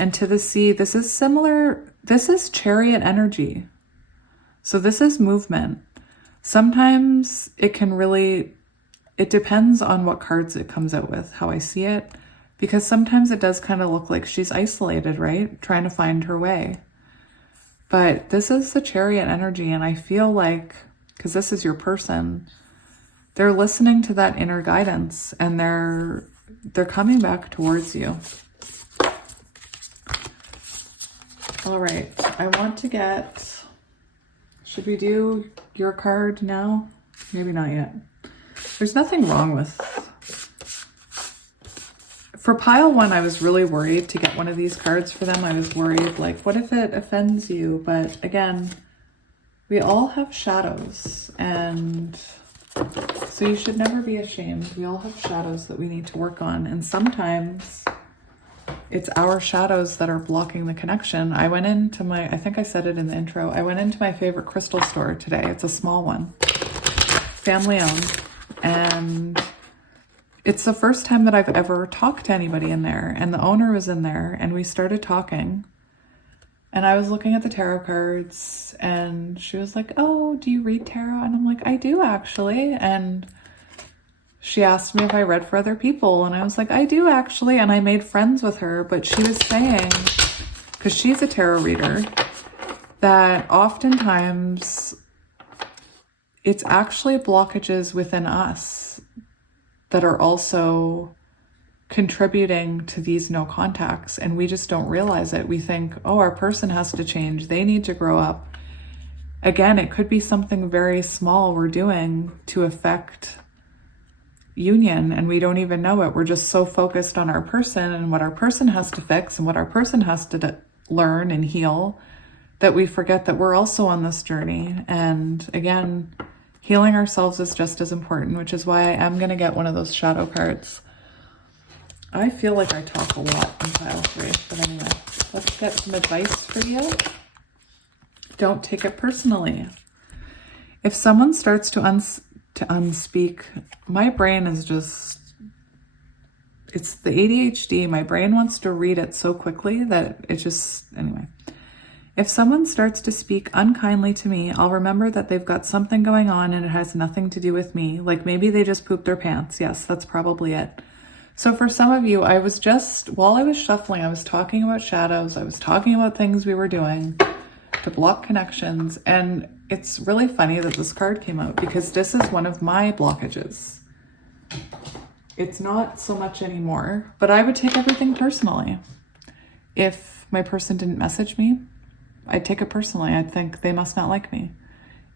And to the sea, this is similar, this is chariot energy. So this is movement. Sometimes it depends on what cards it comes out with, how I see it. Because sometimes it does kind of look like she's isolated, right? Trying to find her way. But this is the chariot energy, and I feel like, because this is your person, they're listening to that inner guidance, and they're coming back towards you. All right, I want to get, should we do your card now? Maybe not yet. There's nothing wrong with, for pile 1, I was really worried to get one of these cards for them. I was worried, like, what if it offends you? But again, we all have shadows, and so you should never be ashamed. We all have shadows that we need to work on, and sometimes it's our shadows that are blocking the connection. I went into I think I said it in the intro, I went into my favorite crystal store today. It's a small one, family owned, and it's the first time that I've ever talked to anybody in there, and the owner was in there, and we started talking, and I was looking at the tarot cards, and she was like, oh, do you read tarot? And I'm like, I do actually. And she asked me if I read for other people, and I was like, I do actually. And I made friends with her, but she was saying, because she's a tarot reader, that oftentimes it's actually blockages within us that are also contributing to these no contacts, and we just don't realize it. We think, oh, our person has to change. They need to grow up. Again, it could be something very small we're doing to affect union, and we don't even know it. We're just so focused on our person and what our person has to fix and what our person has to learn and heal that we forget that we're also on this journey. And again, healing ourselves is just as important, which is why I am going to get one of those shadow cards. I feel like I talk a lot in pile 3, but anyway, let's get some advice for you. Don't take it personally. If someone starts to unspeak, my brain is just, it's the ADHD. My brain wants to read it so quickly that it just, anyway. If someone starts to speak unkindly to me, I'll remember that they've got something going on and it has nothing to do with me. Like maybe they just pooped their pants. Yes, that's probably it. So for some of you, while I was shuffling, I was talking about shadows. I was talking about things we were doing to block connections. And it's really funny that this card came out because this is one of my blockages. It's not so much anymore, but I would take everything personally. If my person didn't message me, I'd take it personally. I'd think they must not like me.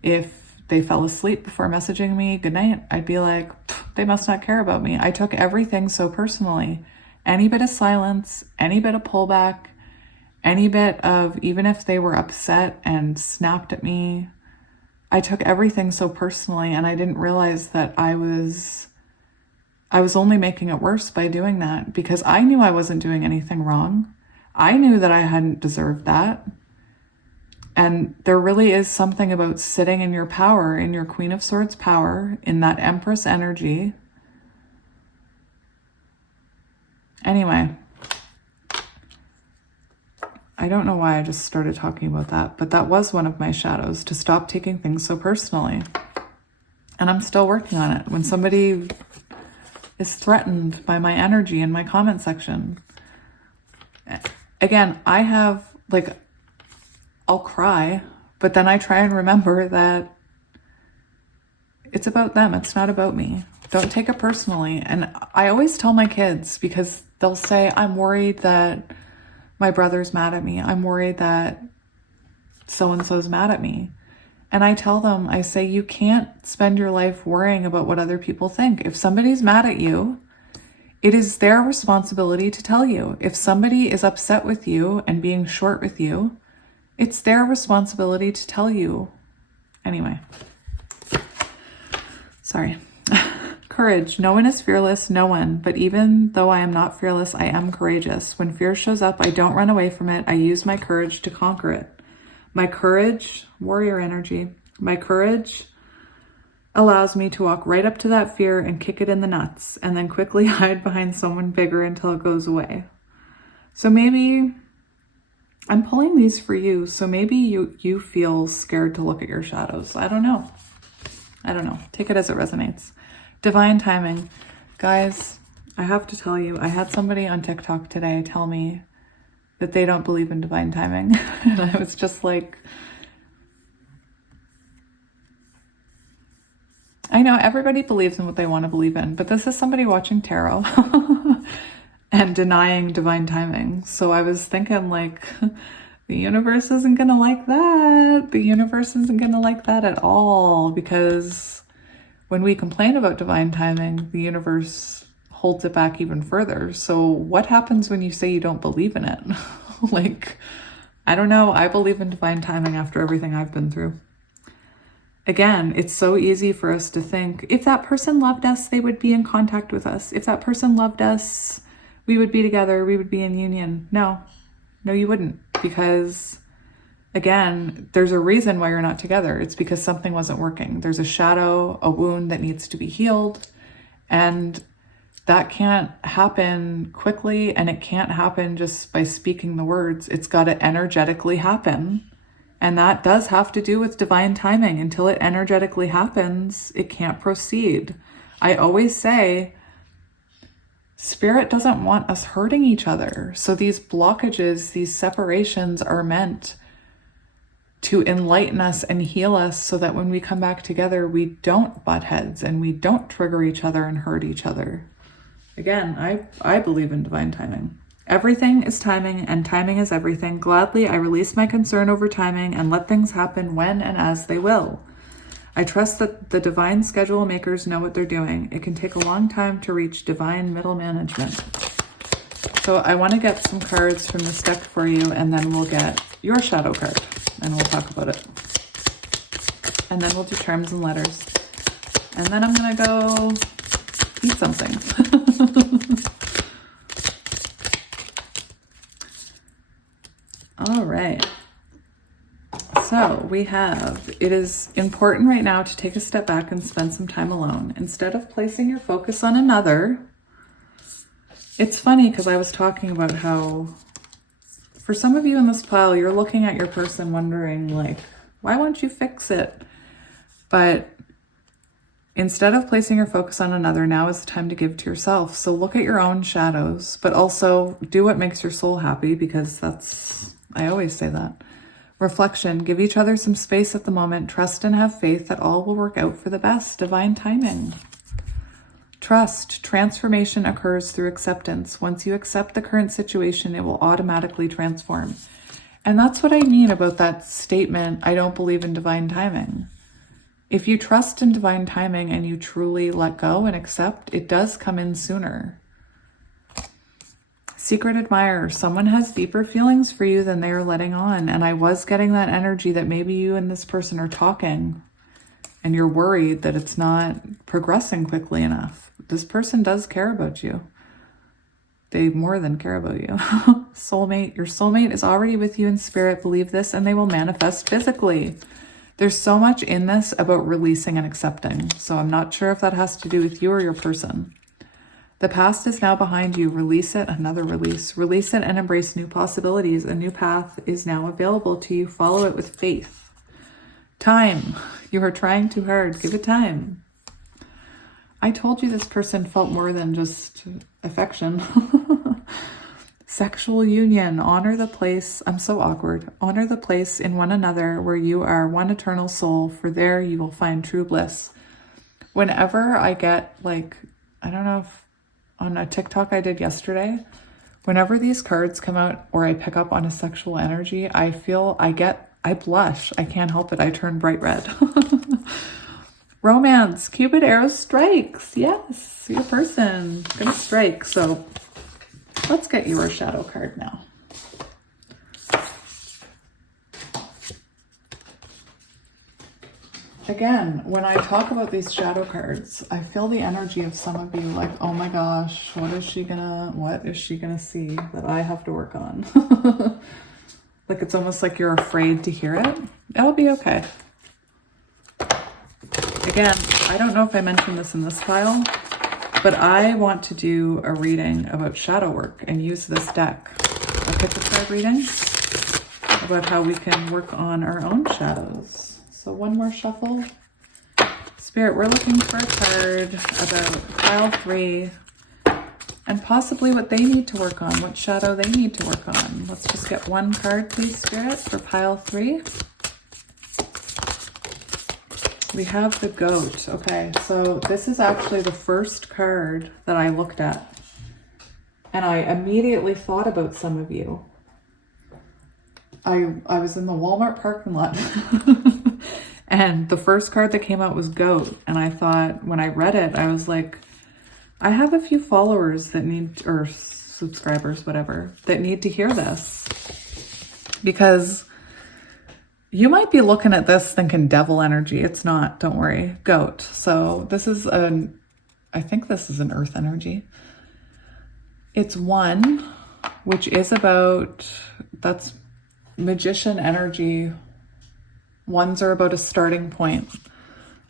If they fell asleep before messaging me goodnight, I'd be like, they must not care about me. I took everything so personally. Any bit of silence, any bit of pullback, any bit of, even if they were upset and snapped at me, I took everything so personally, and I didn't realize that I was only making it worse by doing that, because I knew I wasn't doing anything wrong. I knew that I hadn't deserved that. And there really is something about sitting in your power, in your Queen of Swords power, in that Empress energy. Anyway, I don't know why I just started talking about that, but that was one of my shadows, to stop taking things so personally. And I'm still working on it. When somebody is threatened by my energy in my comment section, again, I have, like, I'll cry, but then I try and remember that it's about them. It's not about me. Don't take it personally. And I always tell my kids, because they'll say, I'm worried that my brother's mad at me. I'm worried that so-and-so's mad at me. And I tell them, I say, you can't spend your life worrying about what other people think. If somebody's mad at you, it is their responsibility to tell you. If somebody is upset with you and being short with you, it's their responsibility to tell you. Anyway, sorry. Courage. No one is fearless, no one. But even though I am not fearless, I am courageous. When fear shows up, I don't run away from it. I use my courage to conquer it. My courage, warrior energy, my courage allows me to walk right up to that fear and kick it in the nuts, and then quickly hide behind someone bigger until it goes away. So maybe I'm pulling these for you. So maybe you feel scared to look at your shadows. I don't know. Take it as it resonates. Divine timing. Guys, I have to tell you, I had somebody on TikTok today tell me that they don't believe in divine timing. And I was just like, I know everybody believes in what they want to believe in, but this is somebody watching tarot and denying divine timing. So I was thinking, like, the universe isn't going to like that. The universe isn't going to like that at all, because when we complain about divine timing, the universe holds it back even further. So what happens when you say you don't believe in it? Like, I don't know. I believe in divine timing after everything I've been through. Again, it's so easy for us to think, if that person loved us, they would be in contact with us. If that person loved us, we would be together, we would be in union. No, you wouldn't, because again, there's a reason why you're not together. It's because something wasn't working. There's a shadow, a wound that needs to be healed, and that can't happen quickly, and it can't happen just by speaking the words. It's got to energetically happen. And that does have to do with divine timing. Until it energetically happens, it can't proceed. I always say, Spirit doesn't want us hurting each other. So these blockages, these separations are meant to enlighten us and heal us, so that when we come back together, we don't butt heads and we don't trigger each other and hurt each other. Again, I believe in divine timing. Everything is timing, and timing is everything. Gladly, I release my concern over timing and let things happen when and as they will. I trust that the divine schedule makers know what they're doing. It can take a long time to reach divine middle management. So I want to get some cards from this deck for you, and then we'll get your shadow card, and we'll talk about it. And then we'll do terms and letters. And then I'm going to go eat something. All right. So we have, it is important right now to take a step back and spend some time alone. Instead of placing your focus on another, it's funny because I was talking about how for some of you in this pile, you're looking at your person wondering, like, why won't you fix it? But instead of placing your focus on another, now is the time to give to yourself. So look at your own shadows, but also do what makes your soul happy, because that's, I always say that. Reflection, give each other some space at the moment. Trust and have faith that all will work out for the best. Divine timing. Trust, transformation occurs through acceptance. Once you accept the current situation, it will automatically transform. And that's what I mean about that statement, I don't believe in divine timing. If you trust in divine timing and you truly let go and accept, it does come in sooner. Secret admirer, someone has deeper feelings for you than they are letting on. And I was getting that energy that maybe you and this person are talking and you're worried that it's not progressing quickly enough. This person does care about you. They more than care about you. Soulmate, your soulmate is already with you in spirit. Believe this and they will manifest physically. There's so much in this about releasing and accepting. So I'm not sure if that has to do with you or your person. The past is now behind you. Release it. Another release. Release it and embrace new possibilities. A new path is now available to you. Follow it with faith. Time. You are trying too hard. Give it time. I told you this person felt more than just affection. Sexual union. Honor the place. I'm so awkward. Honor the place in one another where you are one eternal soul, for there you will find true bliss. Whenever I get like, I don't know if on a TikTok I did yesterday, whenever these cards come out or I pick up on a sexual energy, I blush. I can't help it. I turn bright red. Romance, Cupid arrow strikes. Yes, your person gonna strike. So let's get your shadow card now. Again, when I talk about these shadow cards, I feel the energy of some of you like, oh my gosh, what is she gonna see that I have to work on? Like it's almost like you're afraid to hear it. It'll be okay. Again, I don't know if I mentioned this in this file, but I want to do a reading about shadow work and use this deck. A pick a card reading about how we can work on our own shadows. So one more shuffle. Spirit, we're looking for a card about pile 3 and possibly what they need to work on, what shadow they need to work on. Let's just get one card, please, Spirit, for pile 3. We have the goat. Okay, so this is actually the first card that I looked at. And I immediately thought about some of you. I was in the Walmart parking lot and the first card that came out was goat. And I thought, when I read it, I was like, I have a few followers that need, or subscribers, whatever, that need to hear this. Because you might be looking at this thinking devil energy. It's not, don't worry. Goat. So this is I think this is an earth energy. It's 1, which is about, that's magician energy. 1s are about a starting point.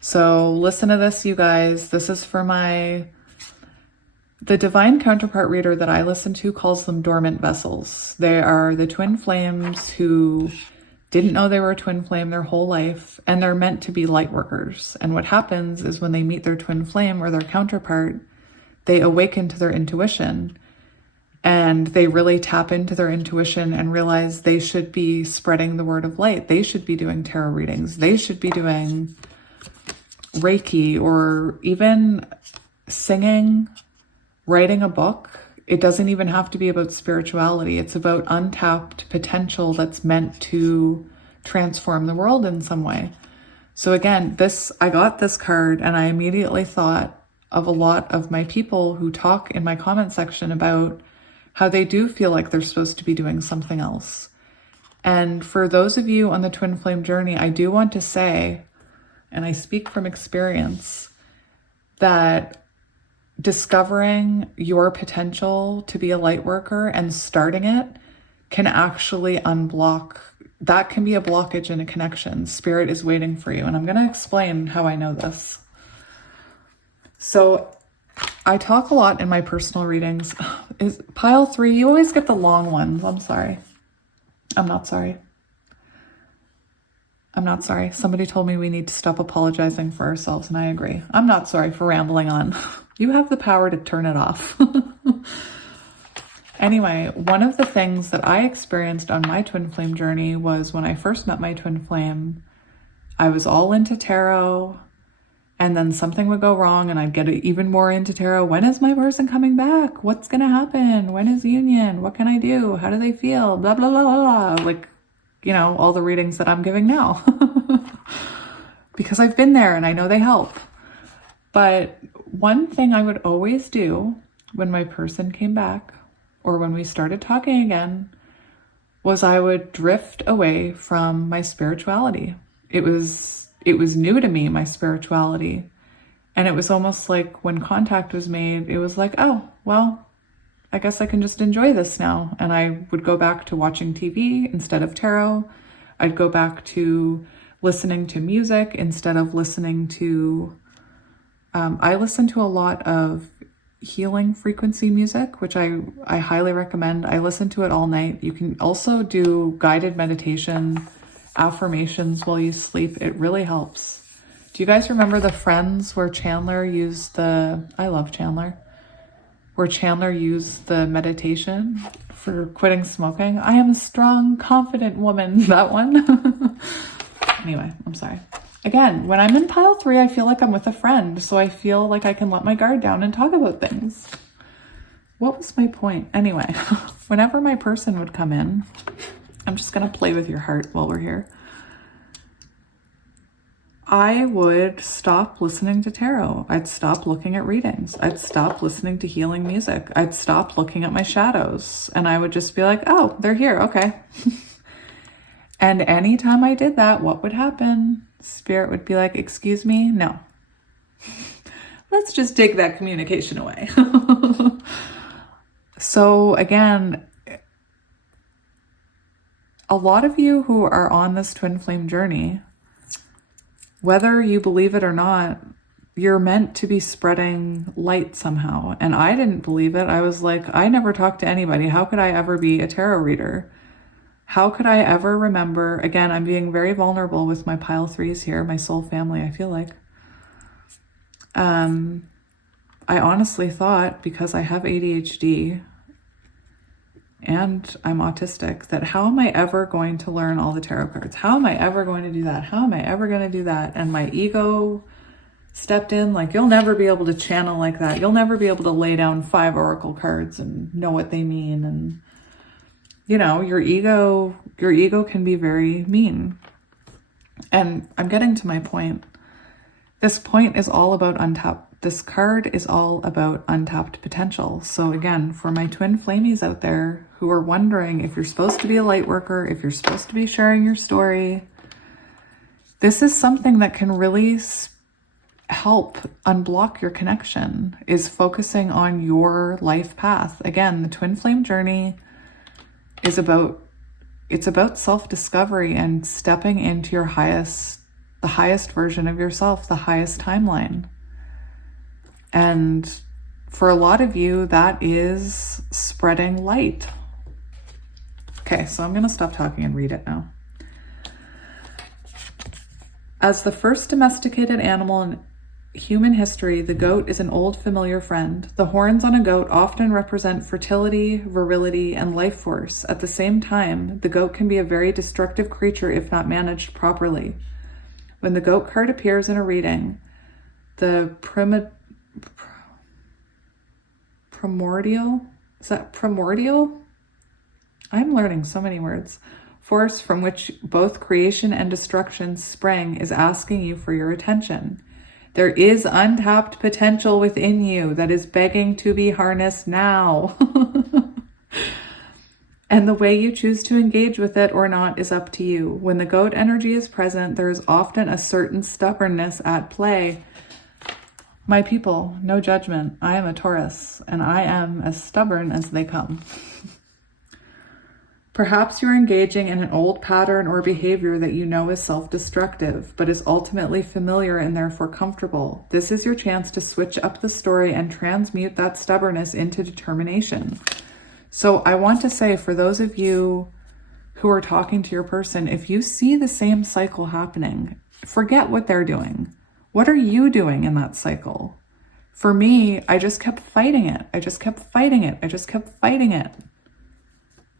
So listen to this, you guys. This is for the divine counterpart reader that I listen to calls them dormant vessels. They are the twin flames who didn't know they were a twin flame their whole life, and they're meant to be light workers. And what happens is when they meet their twin flame or their counterpart, they awaken to their intuition and they really tap into their intuition and realize they should be spreading the word of light. They should be doing tarot readings. They should be doing Reiki or even singing, writing a book. It doesn't even have to be about spirituality. It's about untapped potential that's meant to transform the world in some way. So again, I got this card and I immediately thought of a lot of my people who talk in my comment section about how they do feel like they're supposed to be doing something else. And for those of you on the twin flame journey, I do want to say, and I speak from experience, that discovering your potential to be a light worker and starting it can actually unblock. That can be a blockage in a connection. Spirit is waiting for you. And I'm going to explain how I know this. So I talk a lot in my personal readings. Is pile 3, you always get the long ones. I'm sorry. I'm not sorry. I'm not sorry. Somebody told me we need to stop apologizing for ourselves, and I agree. I'm not sorry for rambling on. You have the power to turn it off. Anyway, one of the things that I experienced on my twin flame journey was when I first met my twin flame, I was all into tarot, and then something would go wrong and I'd get even more into tarot. When is my person coming back? What's going to happen? When is union? What can I do? How do they feel? Blah, blah, blah, blah, blah. Like, you know, all the readings that I'm giving now. Because I've been there and I know they help. But one thing I would always do when my person came back, or when we started talking again, was I would drift away from my spirituality. It was new to me, my spirituality. And it was almost like when contact was made, it was like, oh, well, I guess I can just enjoy this now. And I would go back to watching TV instead of tarot. I'd go back to listening to music instead of listening to, I listen to a lot of healing frequency music, which I highly recommend. I listen to it all night. You can also do guided meditation, affirmations while you sleep. It really helps. Do you guys remember the Friends where Chandler used I love Chandler, where Chandler used the meditation for quitting smoking? I am a strong, confident woman. That one. Anyway, I'm sorry. Again, when I'm in pile 3, I feel like I'm with a friend, so I feel like I can let my guard down and talk about things. What was my point? Anyway, whenever my person would come in, I'm just going to play with your heart while we're here. I would stop listening to tarot. I'd stop looking at readings. I'd stop listening to healing music. I'd stop looking at my shadows. And I would just be like, oh, they're here. Okay. And anytime I did that, what would happen? Spirit would be like, excuse me? No. Let's just take that communication away. So again, a lot of you who are on this twin flame journey, whether you believe it or not, you're meant to be spreading light somehow. And I didn't believe it. I was like, I never talked to anybody. How could I ever be a tarot reader? How could I ever remember? Again, I'm being very vulnerable with my pile 3s here, my soul family, I feel like. I honestly thought, because I have ADHD and I'm autistic, that how am I ever going to learn all the tarot cards? How am I ever going to do that? How am I ever going to do that? And my ego stepped in like, you'll never be able to channel like that. You'll never be able to lay down 5 oracle cards and know what they mean. And you know, your ego can be very mean. And I'm getting to my point. This point is all about untapped. This card is all about untapped potential. So again, for my twin flamies out there who are wondering if you're supposed to be a light worker, if you're supposed to be sharing your story, this is something that can really help unblock your connection, is focusing on your life path. Again, the twin flame journey is about self-discovery and stepping into the highest version of yourself, the highest timeline. And for a lot of you, that is spreading light. Okay, so I'm going to stop talking and read it now. As the first domesticated animal in human history, the goat is an old familiar friend. The horns on a goat often represent fertility, virility, and life force. At the same time, the goat can be a very destructive creature if not managed properly. When the goat card appears in a reading, the primordial? Is that primordial? I'm learning so many words. Force from which both creation and destruction sprang is asking you for your attention. There is untapped potential within you that is begging to be harnessed now. And the way you choose to engage with it or not is up to you. When the goat energy is present, there is often a certain stubbornness at play. My people, no judgment. I am a Taurus, and I am as stubborn as they come. Perhaps you're engaging in an old pattern or behavior that you know is self-destructive, but is ultimately familiar and therefore comfortable. This is your chance to switch up the story and transmute that stubbornness into determination. So I want to say, for those of you who are talking to your person, if you see the same cycle happening, forget what they're doing. What are you doing in that cycle? For me, I just kept fighting it. I just kept fighting it.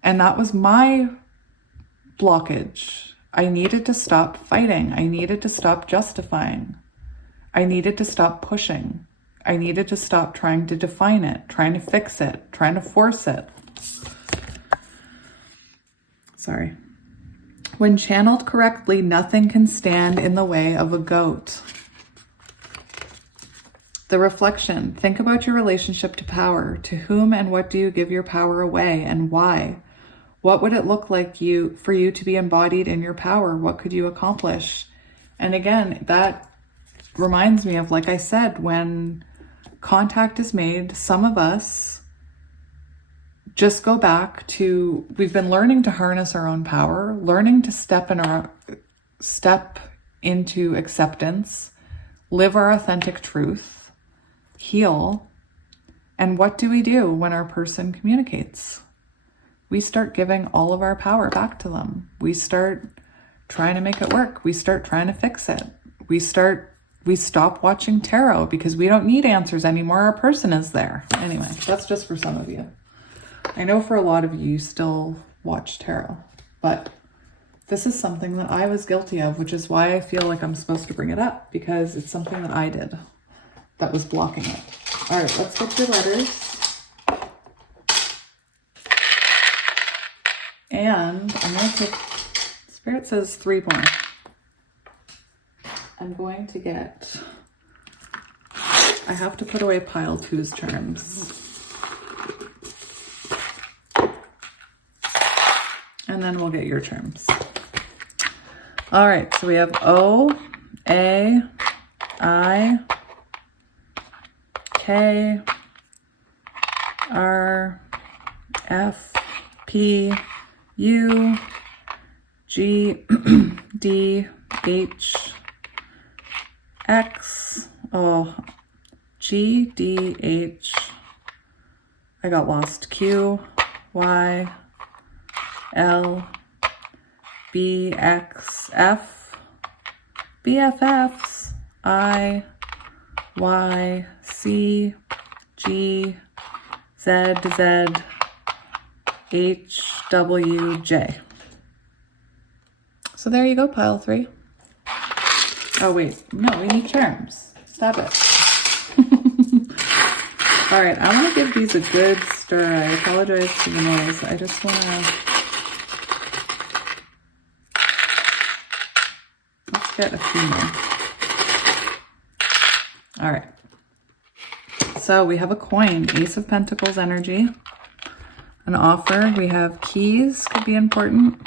And that was my blockage. I needed to stop fighting. I needed to stop justifying. I needed to stop pushing. I needed to stop trying to define it, trying to fix it, trying to force it. Sorry. When channeled correctly, nothing can stand in the way of a goat. The reflection. Think about your relationship to power. To whom and what do you give your power away, and why? What would it look like for you to be embodied in your power? What could you accomplish? And again, that reminds me of, like I said, when contact is made, some of us just go back to, we've been learning to harness our own power, learning to step into acceptance, live our authentic truth, heal. And what do we do when our person communicates? We start giving all of our power back to them. We start trying to make it work. We start trying to fix it. We stop watching tarot because we don't need answers anymore. Our person is there. Anyway, that's just for some of you. I know for a lot of you still watch tarot, but this is something that I was guilty of, which is why I feel like I'm supposed to bring it up, because it's something that I did that was blocking it. All right, let's get your letters. And I'm going to take, Spirit says 3 more. I'm going to get, I have to put away pile 2's charms. And then we'll get your charms. All right, so we have O, A, I, K, R, F, P, U, G, D, H, X, G, D, H, I got lost, Q, Y, L, B, X, F, BFFs, I, Y, C, G, Z, Z, H, W, J. So there you go, pile 3. Oh wait, no, we need charms. Stop it. All right, I want to give these a good stir. I apologize for the noise. I just want to... Let's get a few more. All right. So we have a coin, Ace of Pentacles energy. An offer. We have keys, could be important.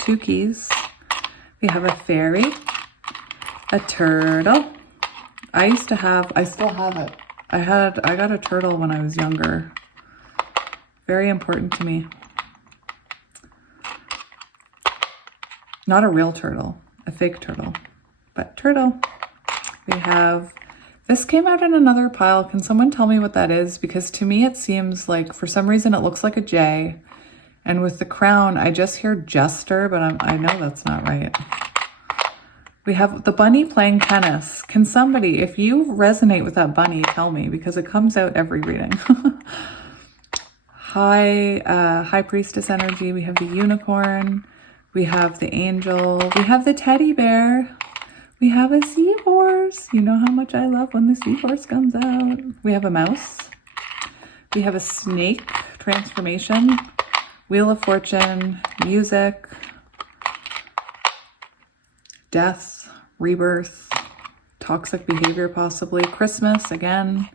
2 keys. We have a fairy. A turtle. I still have it. I got a turtle when I was younger. Very important to me. Not a real turtle, a fake turtle, but turtle. We have, this came out in another pile. Can someone tell me what that is? Because to me, it seems like, for some reason, it looks like a J. And with the crown, I just hear jester, but I know that's not right. We have the bunny playing tennis. Can somebody, if you resonate with that bunny, tell me, because it comes out every reading. High priestess energy. We have the unicorn. We have the angel. We have the teddy bear. We have a seahorse. You know how much I love when the seahorse comes out. We have a mouse. We have a snake transformation. Wheel of Fortune. Music. Death, rebirth, toxic behavior possibly, Christmas again,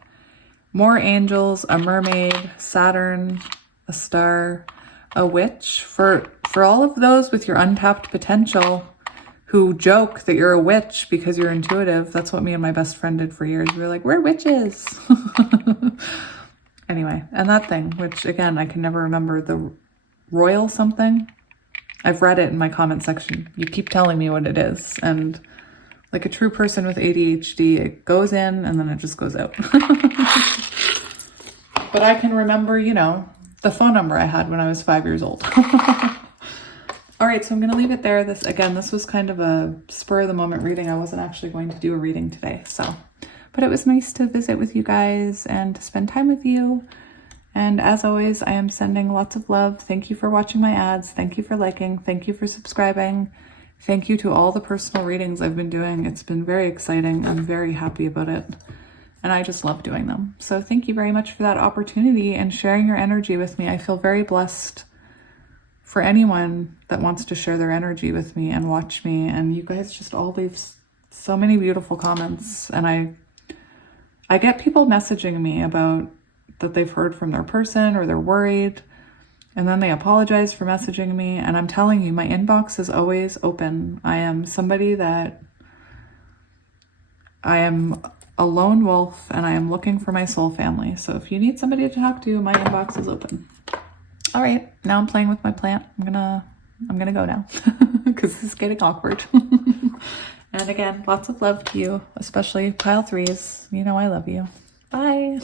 more angels, a mermaid, Saturn, a star, a witch. For all of those with your untapped potential who joke that you're a witch because you're intuitive, that's what me and my best friend did for years. We were like, we're witches. Anyway, and that thing, which again, I can never remember, the royal something. I've read it in my comment section. You keep telling me what it is. And like a true person with ADHD, it goes in and then it just goes out. But I can remember, you know, the phone number I had when I was 5 years old. All right, so I'm going to leave it there. This was kind of a spur of the moment reading. I wasn't actually going to do a reading today. But it was nice to visit with you guys and to spend time with you. And as always, I am sending lots of love. Thank you for watching my ads. Thank you for liking. Thank you for subscribing. Thank you to all the personal readings I've been doing. It's been very exciting. I'm very happy about it. And I just love doing them. So thank you very much for that opportunity and sharing your energy with me. I feel very blessed for anyone that wants to share their energy with me and watch me. And you guys just all leave so many beautiful comments. And I get people messaging me about that they've heard from their person or they're worried, and then they apologize for messaging me. And I'm telling you, my inbox is always open. I am somebody that I am a lone wolf and I am looking for my soul family. So if you need somebody to talk to, my inbox is open. All right, now I'm playing with my plant. I'm gonna go now because this is getting awkward. And again, lots of love to you, especially pile threes. You know I love you. Bye.